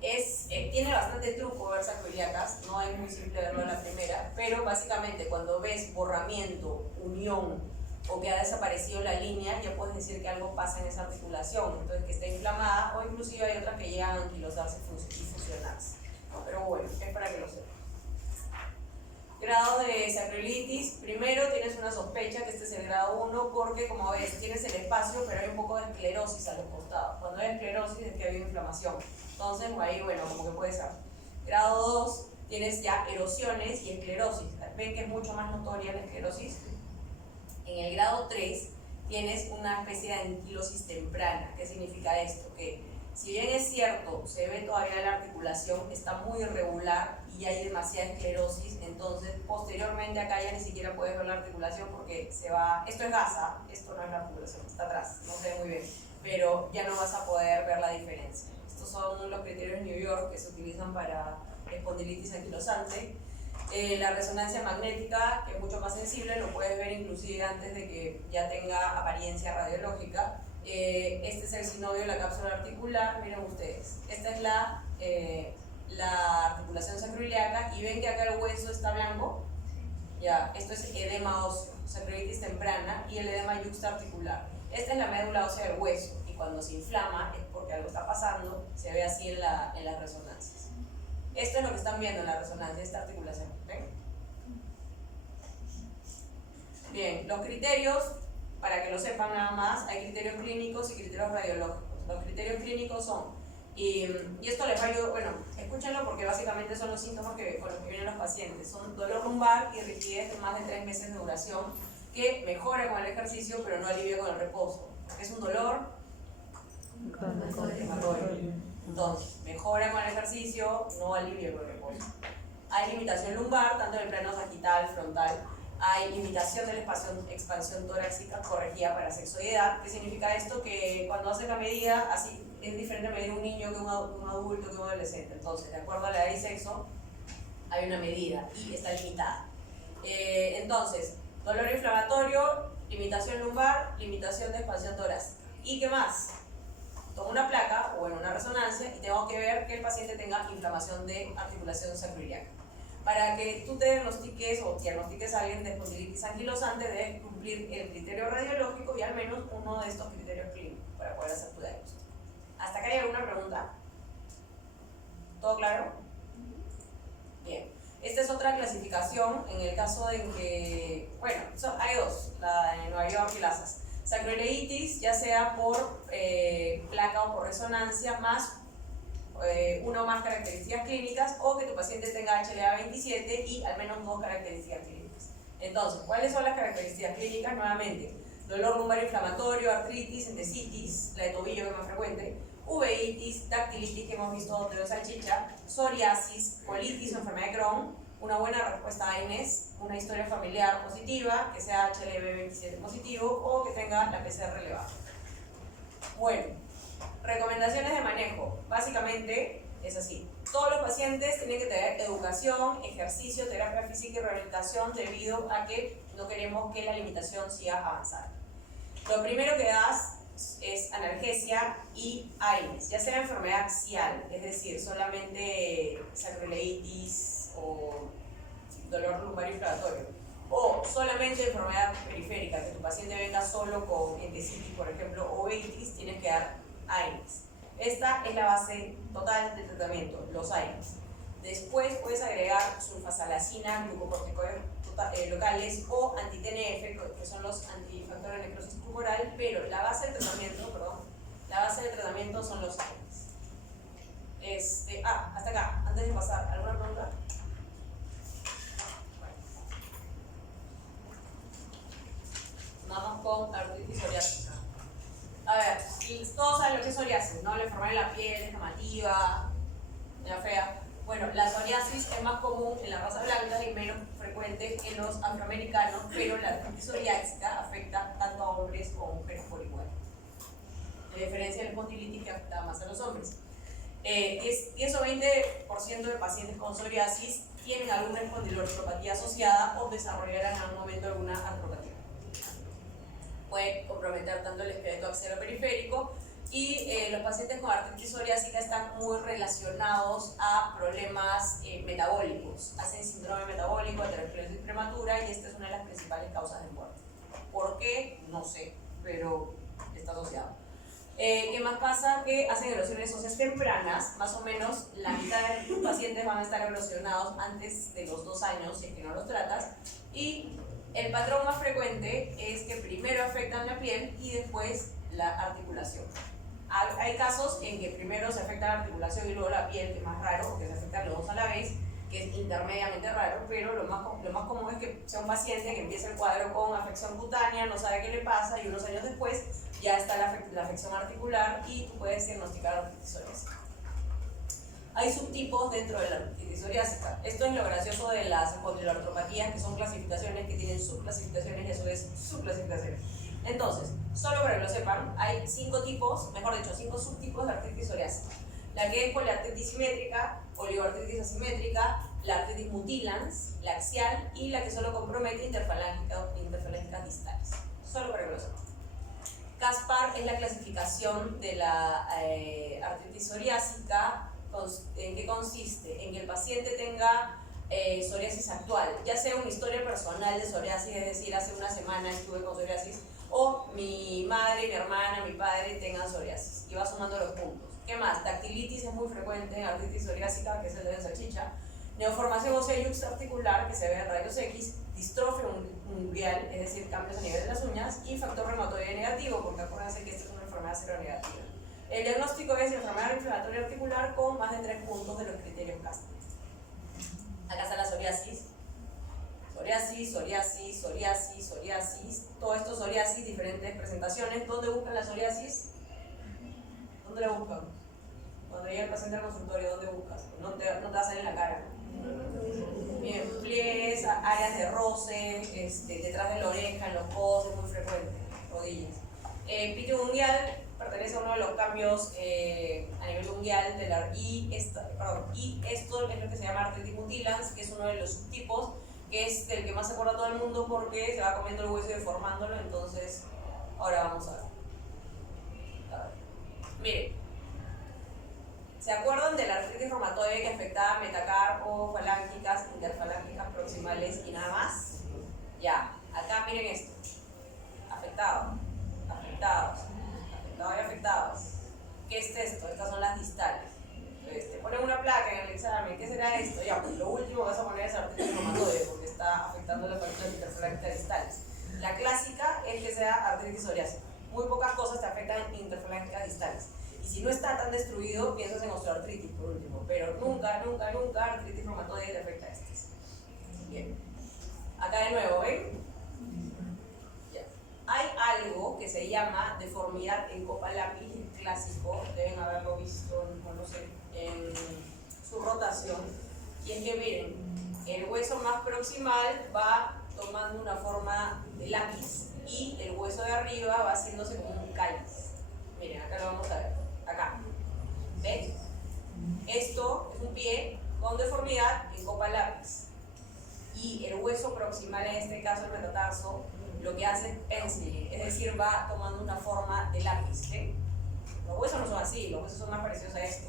Tiene bastante truco ver sacroiliacas, no es muy simple verlo en la primera, pero básicamente cuando ves borramiento, unión o que ha desaparecido la línea, ya puedes decir que algo pasa en esa articulación, entonces que está inflamada, o inclusive hay otras que llegan a anquilosarse y fusionarse. Pero bueno, es para que lo sepan. Grado de sacroilitis, primero tienes una sospecha que este es el grado 1 porque como ves tienes el espacio pero hay un poco de esclerosis a los costados. Cuando hay esclerosis es que hay inflamación, entonces ahí bueno, como que puede ser. Grado 2 tienes ya erosiones y esclerosis, ven que es mucho más notoria la esclerosis. En el grado 3 tienes una especie de anquilosis temprana. ¿Qué significa esto? Que si bien es cierto, se ve todavía la articulación, está muy irregular y hay demasiada esclerosis, entonces posteriormente acá ya ni siquiera puedes ver la articulación porque se va, esto es gasa, esto no es la articulación, está atrás, no se ve muy bien, pero ya no vas a poder ver la diferencia. Estos son los criterios New York que se utilizan para espondilitis anquilosante. La resonancia magnética, que es mucho más sensible, lo puedes ver inclusive antes de que ya tenga apariencia radiológica. Este es el sinovium de la cápsula articular, miren ustedes, esta es la articulación sacroiliaca y ven que acá el hueso está blanco, ya, esto es edema óseo, sacroilitis temprana y el edema yuxtaarticular. Esta es la médula ósea del hueso y cuando se inflama es porque algo está pasando, se ve así en las resonancias. Esto es lo que están viendo en la resonancia, esta articulación, ¿ven? Bien, los criterios, para que lo sepan nada más, hay criterios clínicos y criterios radiológicos. Los criterios clínicos son, y esto les va a ayudar, bueno, escúchenlo porque básicamente son los síntomas con los que vienen los pacientes. Son dolor lumbar y rigidez de más de 3 meses de duración, que mejora con el ejercicio pero no alivia con el reposo. Es un dolor inflamatorio. Entonces, mejora con el ejercicio, no alivia con el reposo. Hay limitación lumbar, tanto en el plano sagital, frontal. Hay limitación de la expansión torácica corregida para sexo y edad. ¿Qué significa esto? Que cuando hacen la medida, así es diferente medir un niño que un adulto, que un adolescente. Entonces, de acuerdo a la edad y sexo, hay una medida y está limitada. Entonces, dolor inflamatorio, limitación lumbar, limitación de expansión torácica. ¿Y qué más? Tomo una placa o una resonancia y tengo que ver que el paciente tenga inflamación de articulación sacroiliaca. Para que tú te diagnostiques o diagnostiques a alguien de espondilitis anquilosante, debes cumplir el criterio radiológico y al menos uno de estos criterios clínicos para poder hacer tu diagnóstico. ¿Hasta acá hay alguna pregunta? ¿Todo claro? Bien. Esta es otra clasificación en el caso de que, bueno, hay dos, la de Nueva York y la SAS. Sacroileitis, ya sea por placa o por resonancia, más una o más características clínicas, o que tu paciente tenga HLA-27 y al menos 2 características clínicas. Entonces, ¿cuáles son las características clínicas? Nuevamente, dolor lumbar inflamatorio, artritis, endesitis, la de tobillo que es más frecuente, uveitis, dactilitis que hemos visto de salchicha, psoriasis, colitis o enfermedad de Crohn, una buena respuesta a AINES, una historia familiar positiva, que sea HLV27 positivo o que tenga la PCR elevada. Bueno, recomendaciones de manejo. Básicamente es así. Todos los pacientes tienen que tener educación, ejercicio, terapia física y rehabilitación debido a que no queremos que la limitación siga avanzando. Lo primero que das es analgesia y AINES, ya sea enfermedad axial, es decir, solamente sacroileitis o dolor lumbar inflamatorio, o solamente enfermedad periférica, que tu paciente venga solo con entesitis, por ejemplo, o uveitis, tienes que dar AINES. Esta es la base total del tratamiento, los AINES. Después puedes agregar sulfasalacina, glucocorticoides locales o anti-TNF, que son los antifactores de necrosis tumoral, pero la base del tratamiento son los AINES. Hasta acá, antes de pasar, ¿alguna pregunta? Vamos con artritis psoriásica. A ver, todos saben lo que es psoriasis, ¿no? La enfermedad de la piel, es llamativa, ya fea. Bueno, la psoriasis es más común en la raza blanca y menos frecuente en los afroamericanos, pero la artritis psoriásica afecta tanto a hombres como a mujeres por igual. A diferencia de la espondilitis que afecta más a los hombres. 10 o 20% de pacientes con psoriasis tienen alguna espondilortopatía asociada o desarrollarán en algún momento alguna artropatía. Puede comprometer tanto el esqueleto axial periférico y los pacientes con artritis psoriásica están muy relacionados a problemas metabólicos. Hacen síndrome metabólico, aterosclerosis prematura y esta es una de las principales causas de muerte. ¿Por qué? No sé, pero está asociado. ¿Qué más pasa? Que hacen erosiones óseas tempranas, más o menos la mitad de los pacientes van a estar erosionados antes de los 2 años, si es que no los tratas, y el patrón más frecuente es que primero afectan la piel y después la articulación. Hay casos en que primero se afecta la articulación y luego la piel, que es más raro, porque se afectan los dos a la vez, que es intermediamente raro, pero lo más común es que sea un paciente que empieza el cuadro con afección cutánea, no sabe qué le pasa y unos años después ya está la afección articular y tú puedes diagnosticar artritis psoriásica. Hay subtipos dentro de la artritis psoriásica. Esto es lo gracioso de las espondiloartropatías, que son clasificaciones que tienen subclasificaciones y eso es subclasificaciones. Entonces, solo para que lo sepan, hay 5 tipos, mejor dicho, 5 subtipos de artritis psoriásica. La que es poliartritis simétrica, oligoartritis asimétrica, la artritis mutilans, la axial y la que solo compromete interfalángicas distales. Solo para que lo sepan. Caspar es la clasificación de la artritis psoriásica. ¿En qué consiste? En que el paciente tenga psoriasis actual, ya sea una historia personal de psoriasis, es decir, hace una semana estuve con psoriasis, o mi madre, mi hermana, mi padre tengan psoriasis, y va sumando los puntos. ¿Qué más? Dactilitis es muy frecuente en artritis psoriásica, que es el de la salchicha, neoformación ósea yuxtaarticular, que se ve en rayos X, distrofia unguial, es decir, cambios a nivel de las uñas, y factor reumatoide negativo, porque acuérdense que esta es una enfermedad seronegativa. El diagnóstico es enfermedad inflamatoria articular con más de 3 puntos de los criterios CAST. Acá está la psoriasis. Psoriasis, psoriasis, psoriasis, psoriasis. Todo esto es psoriasis, diferentes presentaciones. ¿Dónde buscan la psoriasis? ¿Dónde la buscan? Cuando llega el paciente al consultorio, ¿dónde buscas? No te va a salir en la cara. Bien, pliegues, áreas de roce, detrás de la oreja, en los codos, es muy frecuente, rodillas. Pitio unguial pertenece a uno de los cambios a nivel unguial de la, y esto es lo que se llama artritis mutilans, que es uno de los subtipos, que es del que más se acuerda todo el mundo porque se va comiendo el hueso y deformándolo. Entonces, ahora vamos a ver. Miren, ¿se acuerdan de la artritis reumatoide que afectaba metacarpo, falángicas, interfalángicas proximales y nada más? Ya, acá miren esto. Afectados y afectados. ¿Qué es esto? Estas son las distales. Entonces, te ponen una placa en el examen. ¿Qué será esto? Ya, pues lo último que vas a poner es artritis reumatoide porque está afectando las partículas interfalángicas distales. La clásica es que sea artritis psoriásica. Muy pocas cosas te afectan interfalángicas distales. Y si no está tan destruido, piensas en osteoartritis por último. Pero nunca artritis reumatoide te afecta a estas. Bien. Acá de nuevo, ¿ven? Ya. hay algo que se llama deformidad en copa lápiz clásico, deben haberlo visto, no sé, en su rotación, y es que miren, el hueso más proximal va tomando una forma de lápiz y el hueso de arriba va haciéndose como un cáliz. Miren, acá lo vamos a ver, acá, ¿ven? Esto es un pie con deformidad en copa lápiz y el hueso proximal, en este caso el metatarso, lo que hace es penciling, es decir, va tomando una forma de lápiz. ¿Ven? Los huesos no son así, los huesos son más parecidos a esto.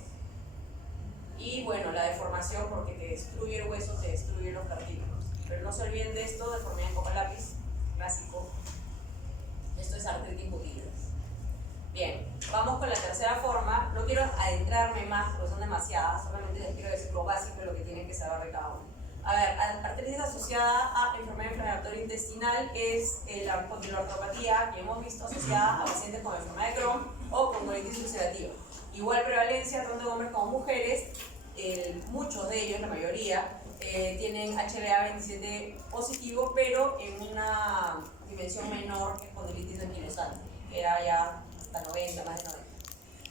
Y bueno, la deformación, porque te destruye el hueso, te destruye los cartílagos. Pero no se olviden de esto, deformidad en copa lápiz, clásico. Esto es artritis pudida. Bien, vamos con la tercera forma. No quiero adentrarme más porque son demasiadas, solamente les quiero decir lo básico de lo que tienen que saber de cada uno. A ver, artritis asociada a enfermedad inflamatoria intestinal es la espondiloartropatía que hemos visto asociada a pacientes con enfermedad de Crohn o con colitis ulcerativa. Igual prevalencia tanto en hombres como mujeres, muchos de ellos, la mayoría, tienen HLA27 positivo, pero en una dimensión menor que espondilitis anquilosante, que era ya hasta 90, más de 90.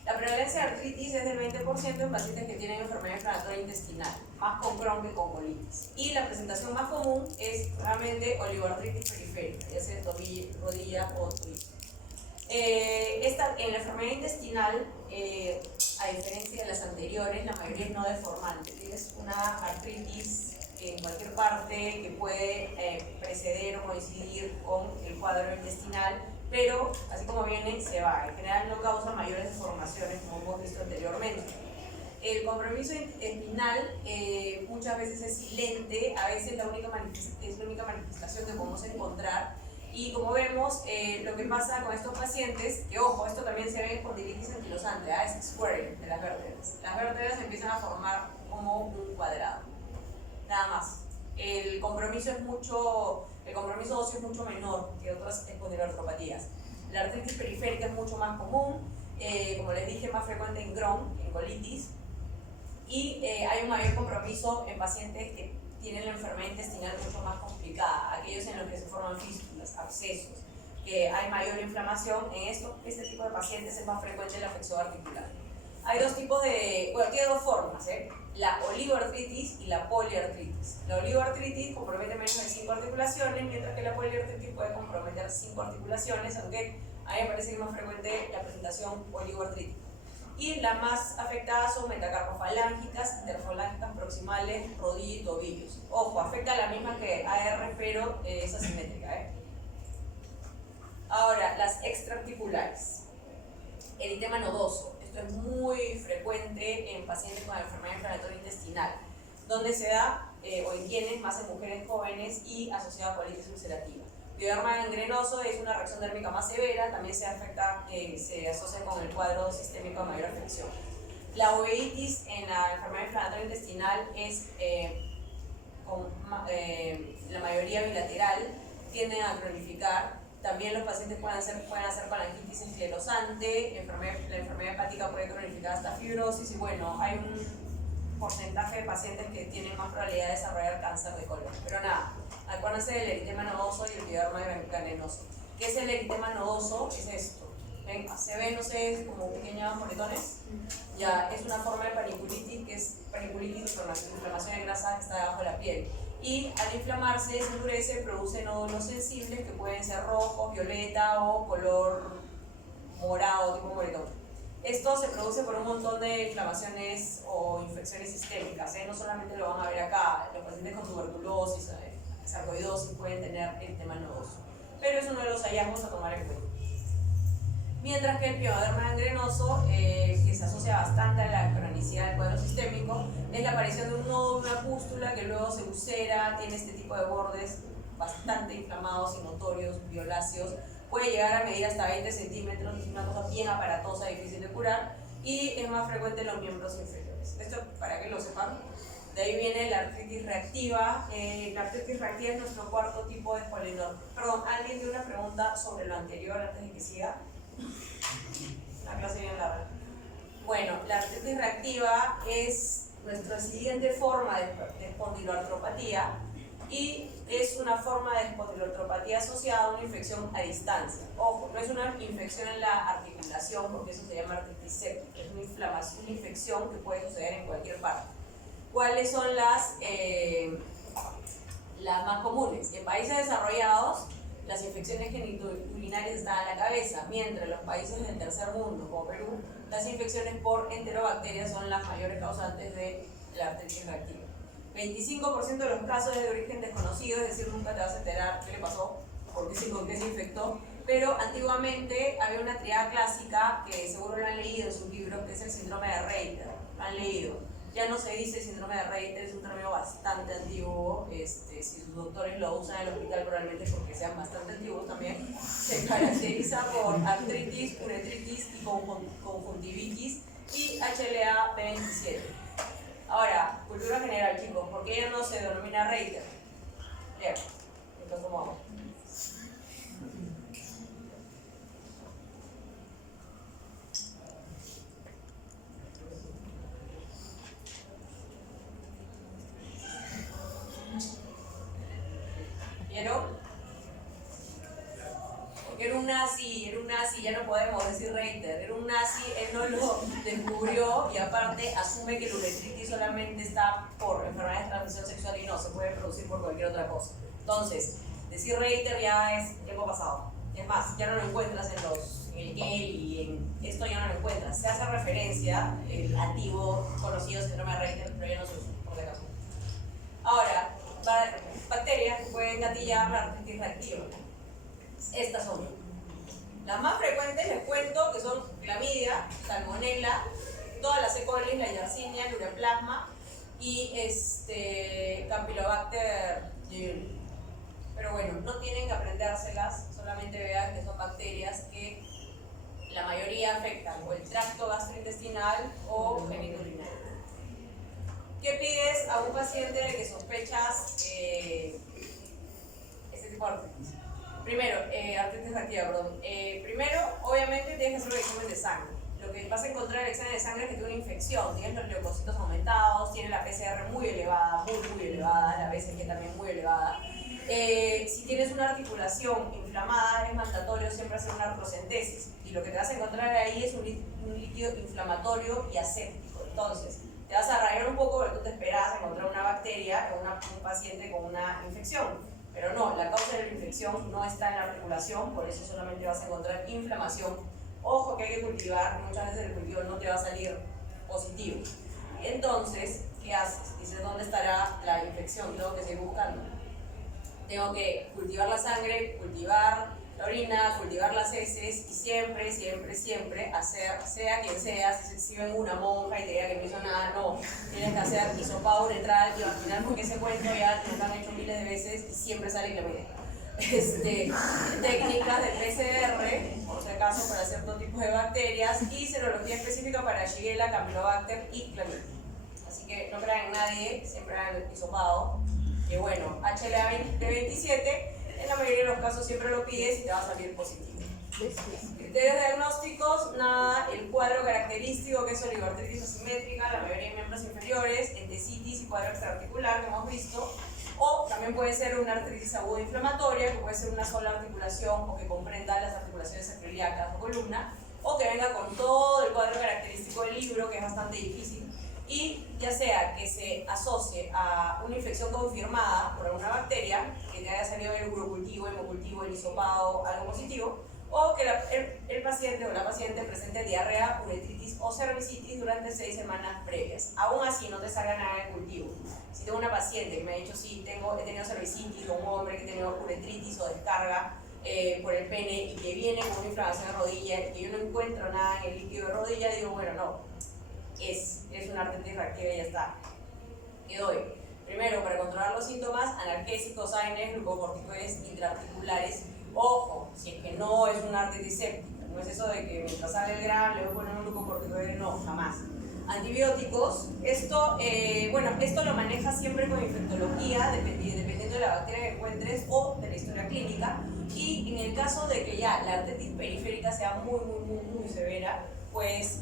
La prevalencia de artritis es del 20% en pacientes que tienen enfermedad inflamatoria intestinal, más con Crohn que con colitis. Y la presentación más común es realmente oligoartritis periférica, ya sea tobillo, rodilla o tobillo. En la enfermedad intestinal, a diferencia de las anteriores, la mayoría es no deformante. Es una artritis en cualquier parte que puede preceder o coincidir con el cuadro intestinal, pero así como viene, se va. En general no causa mayores deformaciones como hemos visto anteriormente. El compromiso espinal muchas veces es silente, a veces es la única manifestación que podemos encontrar. Y como vemos, lo que pasa con estos pacientes, que ojo, esto también se ve en espondilitis anquilosante, es squaring de las vértebras. Las vértebras empiezan a formar como un cuadrado, nada más. El compromiso óseo es mucho menor que otras espondiloartropatías. La artritis periférica es mucho más común, como les dije, más frecuente en Crohn, en colitis, y hay un mayor compromiso en pacientes que tienen la enfermedad intestinal mucho más complicada, aquellos en los que se forman fístulas, abscesos, que hay mayor inflamación. En este tipo de pacientes es más frecuente la afección articular. Hay dos tipos de, bueno, aquí hay dos formas, la oligoartritis y la poliartritis. La oligoartritis compromete menos de 5 articulaciones, mientras que la poliartritis puede comprometer 5 articulaciones, aunque a mí me parece que es más frecuente la presentación oligoartrítica. Y las más afectadas son metacarpofalángicas, interfalángicas proximales, rodilla y tobillos. Ojo, afecta a la misma que AR, pero es asimétrica. Ahora, las extraarticulares. Eritema nodoso. Esto es muy frecuente en pacientes con enfermedad inflamatoria intestinal, donde se da, o en quienes, más en mujeres jóvenes y asociado a colitis ulcerativa. Pioderma gangrenoso es una reacción dérmica más severa, también se asocia con el cuadro sistémico de mayor afección. La uveitis en la enfermedad inflamatoria intestinal es con la mayoría bilateral, tienden a cronificar. También los pacientes pueden hacer colangitis esclerosante, la enfermedad hepática puede cronificar hasta fibrosis, y bueno, hay un porcentaje de pacientes que tienen más probabilidad de desarrollar cáncer de colon. Pero nada, acuérdense del eritema nodoso y el pioderma gangrenoso. ¿Qué es el eritema nodoso? Es esto. ¿Ven? Se ve, no sé, como pequeños moretones. Ya, es una forma de paniculitis, que es paniculitis, inflamación de grasa que está debajo de la piel. Y al inflamarse, se endurece, produce nódulos sensibles que pueden ser rojos, violeta o color morado, tipo moretón. Esto se produce por un montón de inflamaciones o infecciones sistémicas, no solamente lo van a ver acá, los pacientes con tuberculosis, sarcoidosis pueden tener eritema nodoso, pero es uno de los hallazgos a tomar en cuenta. Mientras que el pioderma gangrenoso, que se asocia bastante a la cronicidad del cuadro sistémico, es la aparición de un nódulo, una pústula que luego se ulcera, tiene este tipo de bordes bastante inflamados y notorios, violáceos, puede llegar a medir hasta 20 centímetros, es una cosa bien aparatosa, difícil de curar, y es más frecuente en los miembros inferiores. Esto para que lo sepan. De ahí viene la artritis reactiva. La artritis reactiva es nuestro cuarto tipo de espondiloartropatia. Perdón, ¿alguien tiene una pregunta sobre lo anterior antes de que siga? Una clase bien larga. Bueno, la artritis reactiva es nuestra siguiente forma de espondiloartropatía, y es una forma de espondilotropatía asociada a una infección a distancia. Ojo, no es una infección en la articulación porque eso se llama artritis séptica, es una inflamación, una infección que puede suceder en cualquier parte. ¿Cuáles son las más comunes? En países desarrollados, las infecciones genitourinarias están a la cabeza, mientras en los países del tercer mundo, como Perú, las infecciones por enterobacterias son las mayores causantes de la artritis reactiva. 25% de los casos es de origen desconocido, es decir, nunca te vas a enterar qué le pasó, con qué se infectó, pero antiguamente había una triada clásica que seguro lo han leído en sus libros, que es el síndrome de Reiter. Lo han leído. Ya no se dice síndrome de Reiter, es un término bastante antiguo. Si sus doctores lo usan en el hospital, probablemente porque sean bastante antiguos también. Se caracteriza por artritis, uretritis y conjuntivitis y HLA-B27. Ahora, cultura general, chicos, ¿por qué ella no se denomina Reiter? Bien, entonces, ¿cómo vamos? ¿Vieron? Porque era un nazi, ya no podemos decir Reiter, era un nazi, él no lo descubrió y aparte asume que la uretritis solamente está por enfermedades de transmisión sexual y no, se puede producir por cualquier otra cosa. Entonces, decir Reiter ya es tiempo pasado. Es más, ya no lo encuentras en el Kelly, en esto ya no lo encuentras. Se hace referencia el antiguo conocido síndrome de Reiter, pero ya no se usa, por si acaso. Ahora, bacterias que pueden gatillar la artritis reactiva. Estas son las más frecuentes, les cuento, que son clamidia, salmonella, todas las E. coli, la yersinia, el ureaplasma y Campylobacter jejuni. Pero bueno, no tienen que aprendérselas, solamente vean que son bacterias que la mayoría afectan o el tracto gastrointestinal o genitourinario. ¿Qué pides a un paciente de que sospechas este tipo de artritis? Primero, artritis reactiva, perdón. Primero, obviamente tienes que hacer un examen de sangre. Lo que vas a encontrar en el examen de sangre es que tiene una infección, tienes los leucocitos aumentados, tiene la PCR muy elevada, muy elevada, la BCG también muy elevada. Si tienes una articulación inflamada, es mandatorio siempre hacer una artrocentesis. Y lo que te vas a encontrar ahí es un líquido inflamatorio y aséptico. Entonces, te vas a rayar un poco porque tú te esperabas encontrar una bacteria en un paciente con una infección. Pero no, la causa de la infección no está en la articulación, por eso solamente vas a encontrar inflamación. Ojo que hay que cultivar, muchas veces el cultivo no te va a salir positivo. Entonces, ¿qué haces? Dices, ¿dónde estará la infección? Tengo que seguir buscando. Tengo que cultivar la sangre, cultivar la orina, cultivar las heces y siempre hacer, sea quien sea, si ven una monja y te diga que no hizo nada, no, tienes que hacer hisopado uretral y vaginal porque ese cuento ya te lo han hecho miles de veces y siempre sale clamidia. Técnicas de PCR, por si acaso, para hacer todo tipo de bacterias y serología específica para Shigella, Campylobacter y clamidia. Así que no crean en nadie, siempre hagan el hisopado. Que bueno, HLA-B27 en la mayoría de los casos siempre lo pides y te va a salir positivo. Criterios diagnósticos, nada, el cuadro característico que es oligoartritis asimétrica, la mayoría de miembros inferiores, endesitis y cuadro extraarticular que hemos visto, o también puede ser una artritis aguda inflamatoria, que puede ser una sola articulación o que comprenda las articulaciones sacroiliacas o columna, o que venga con todo el cuadro característico del libro, que es bastante difícil. Y ya sea que se asocie a una infección confirmada por alguna bacteria, que te haya salido el urocultivo, el hemocultivo, el hisopado, algo positivo, o que el paciente o la paciente presente diarrea, uretritis o cervicitis durante 6 semanas previas. Aún así no te salga nada del cultivo. Si tengo una paciente que me ha dicho sí, he tenido cervicitis, o un hombre que ha tenido uretritis o descarga por el pene y que viene con una inflamación de rodilla y que yo no encuentro nada en el líquido de rodilla, digo, bueno, no. Es una artritis reactiva y ya está. ¿Qué doy? Primero, para controlar los síntomas, analgésicos, AINES, glucocorticoides intraarticulares. Ojo, si es que no es una artritis séptica, no es eso de que mientras sale el gran le voy a poner un glucocorticoide, no, jamás. Antibióticos, esto lo maneja siempre con infectología, dependiendo de la bacteria que encuentres o de la historia clínica. Y en el caso de que ya la artritis periférica sea muy severa, pues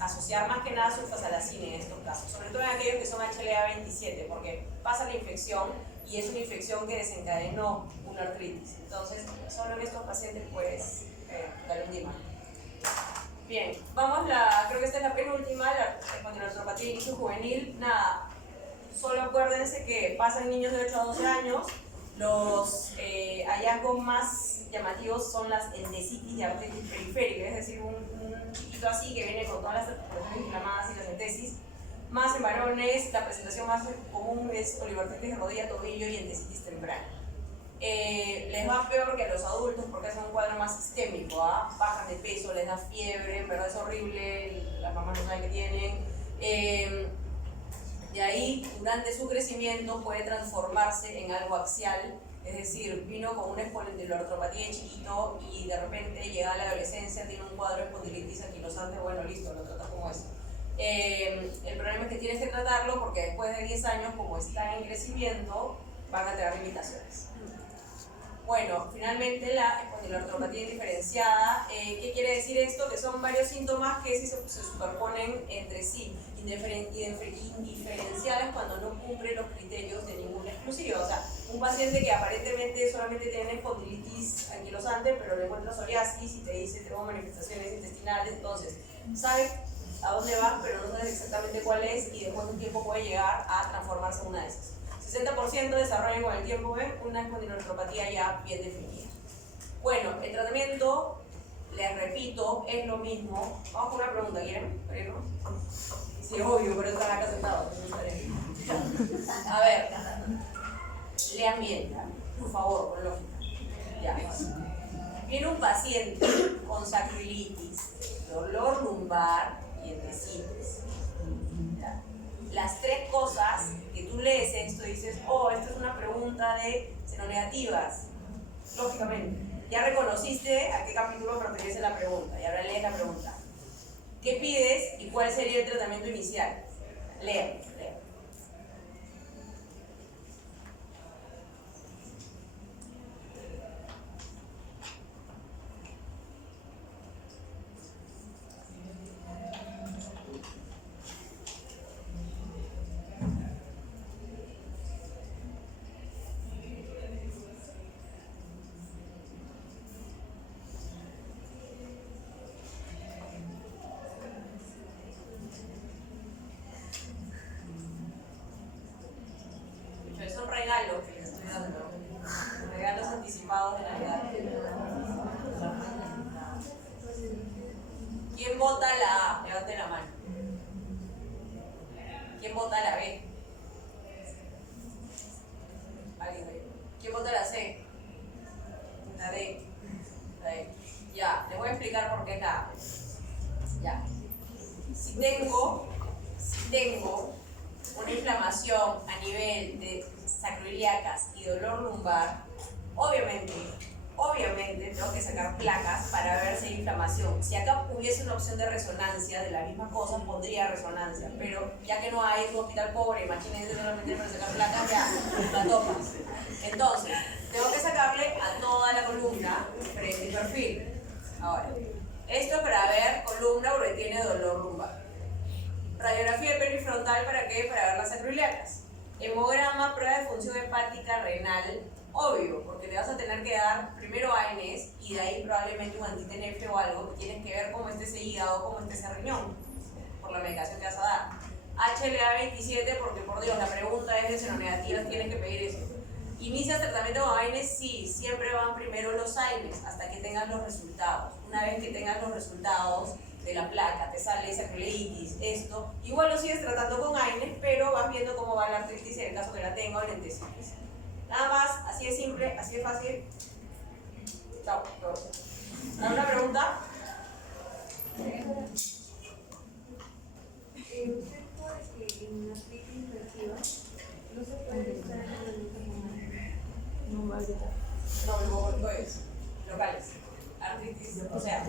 asociar más que nada sulfasalacina en estos casos, sobre todo en aquellos que son HLA-27, porque pasa la infección y es una infección que desencadenó una artritis. Entonces, solo en estos pacientes puedes dar un DIMA. Bien, creo que esta es la penúltima, la espondiloartropatía de inicio juvenil. Nada, solo acuérdense que pasa en niños de 8 a 12 años. Los hallazgos más llamativos son las endesitis y artritis periférica, es decir, un chiquito así que viene con todas las articulaciones inflamadas y las entesis. Más en varones, la presentación más común es oligoartritis de rodilla, tobillo y endesitis temprana. Les va peor que a los adultos porque es un cuadro más sistémico, bajan de peso, les da fiebre, en verdad es horrible, las mamás no saben qué tienen. De ahí, durante su crecimiento puede transformarse en algo axial, es decir, vino con una espondiloartropatía de chiquito y de repente llega a la adolescencia, tiene un cuadro de espondilitis anquilosante, bueno, listo, lo tratas como eso. El problema es que tienes que tratarlo porque después de 10 años, como está en crecimiento, van a tener limitaciones. Bueno, finalmente la espondiloartropatía indiferenciada. ¿Qué quiere decir esto? Que son varios síntomas que se superponen entre sí, indiferenciadas cuando no cumple los criterios de ninguna exclusiva. O sea, un paciente que aparentemente solamente tiene espondilitis anquilosante, pero le encuentra psoriasis y te dice tengo manifestaciones intestinales, entonces sabes a dónde vas, pero no sabes exactamente cuál es y después de un tiempo puede llegar a transformarse en una de esas. 60% desarrollan con el tiempo una espondiloartropatía ya bien definida. Bueno, el tratamiento, les repito, es lo mismo. Vamos con una pregunta, ¿quieren? Sí, es obvio, pero están acá sentados. A ver, lean bien, por favor, con lógica. Ya. Viene un paciente con sacroilitis, dolor lumbar y endesitis. Las tres cosas que tú lees esto y dices, oh, esta es una pregunta de seronegativas. Lógicamente, ya reconociste a qué capítulo pertenece la pregunta y ahora lees la pregunta. ¿Qué pides y cuál sería el tratamiento inicial? Lean. Son regalos que les estoy dando, regalos anticipados de Navidad. ¿Quién vota la A? Levante la mano. ¿Quién vota la B? ¿Alguien ve? ¿Quién vota la C? La D. Ya, les voy a explicar por qué es la A. Ya. Si tengo una inflamación a nivel de sacroiliacas y dolor lumbar, obviamente tengo que sacar placas para ver si hay inflamación. Si acá hubiese una opción de resonancia de la misma cosa, pondría resonancia, pero ya que no hay, es un hospital pobre, imagínense solamente para sacar placas, ya la tomas. Entonces, tengo que sacarle a toda la columna frente y perfil. Ahora, esto es para ver columna porque tiene dolor lumbar. Radiografía perifrontal, ¿para qué? Para ver las sacroiliacas. Hemograma, prueba de función hepática renal, obvio, porque le vas a tener que dar primero ANS y de ahí probablemente un anti-TNF o algo, que tienes que ver cómo esté ese hígado, cómo esté ese riñón, por la medicación que vas a dar. HLA-27, porque por Dios, la pregunta es de seronegativas, tienes que pedir eso. ¿Inicias tratamiento con AINES? Sí, siempre van primero los AINES hasta que tengas los resultados. Una vez que tengas los resultados de la placa, te sale sacroilitis, esto, igual lo sigues tratando con AINES, pero vas viendo cómo va la artritis en el caso que la tenga o la endesitis. Nada más, así de simple, así de fácil. Chao. ¿Alguna pregunta? Usted sabe que en la artritis infectiva no se puede estar en la No, no, pues, locales. Artritis, o sea,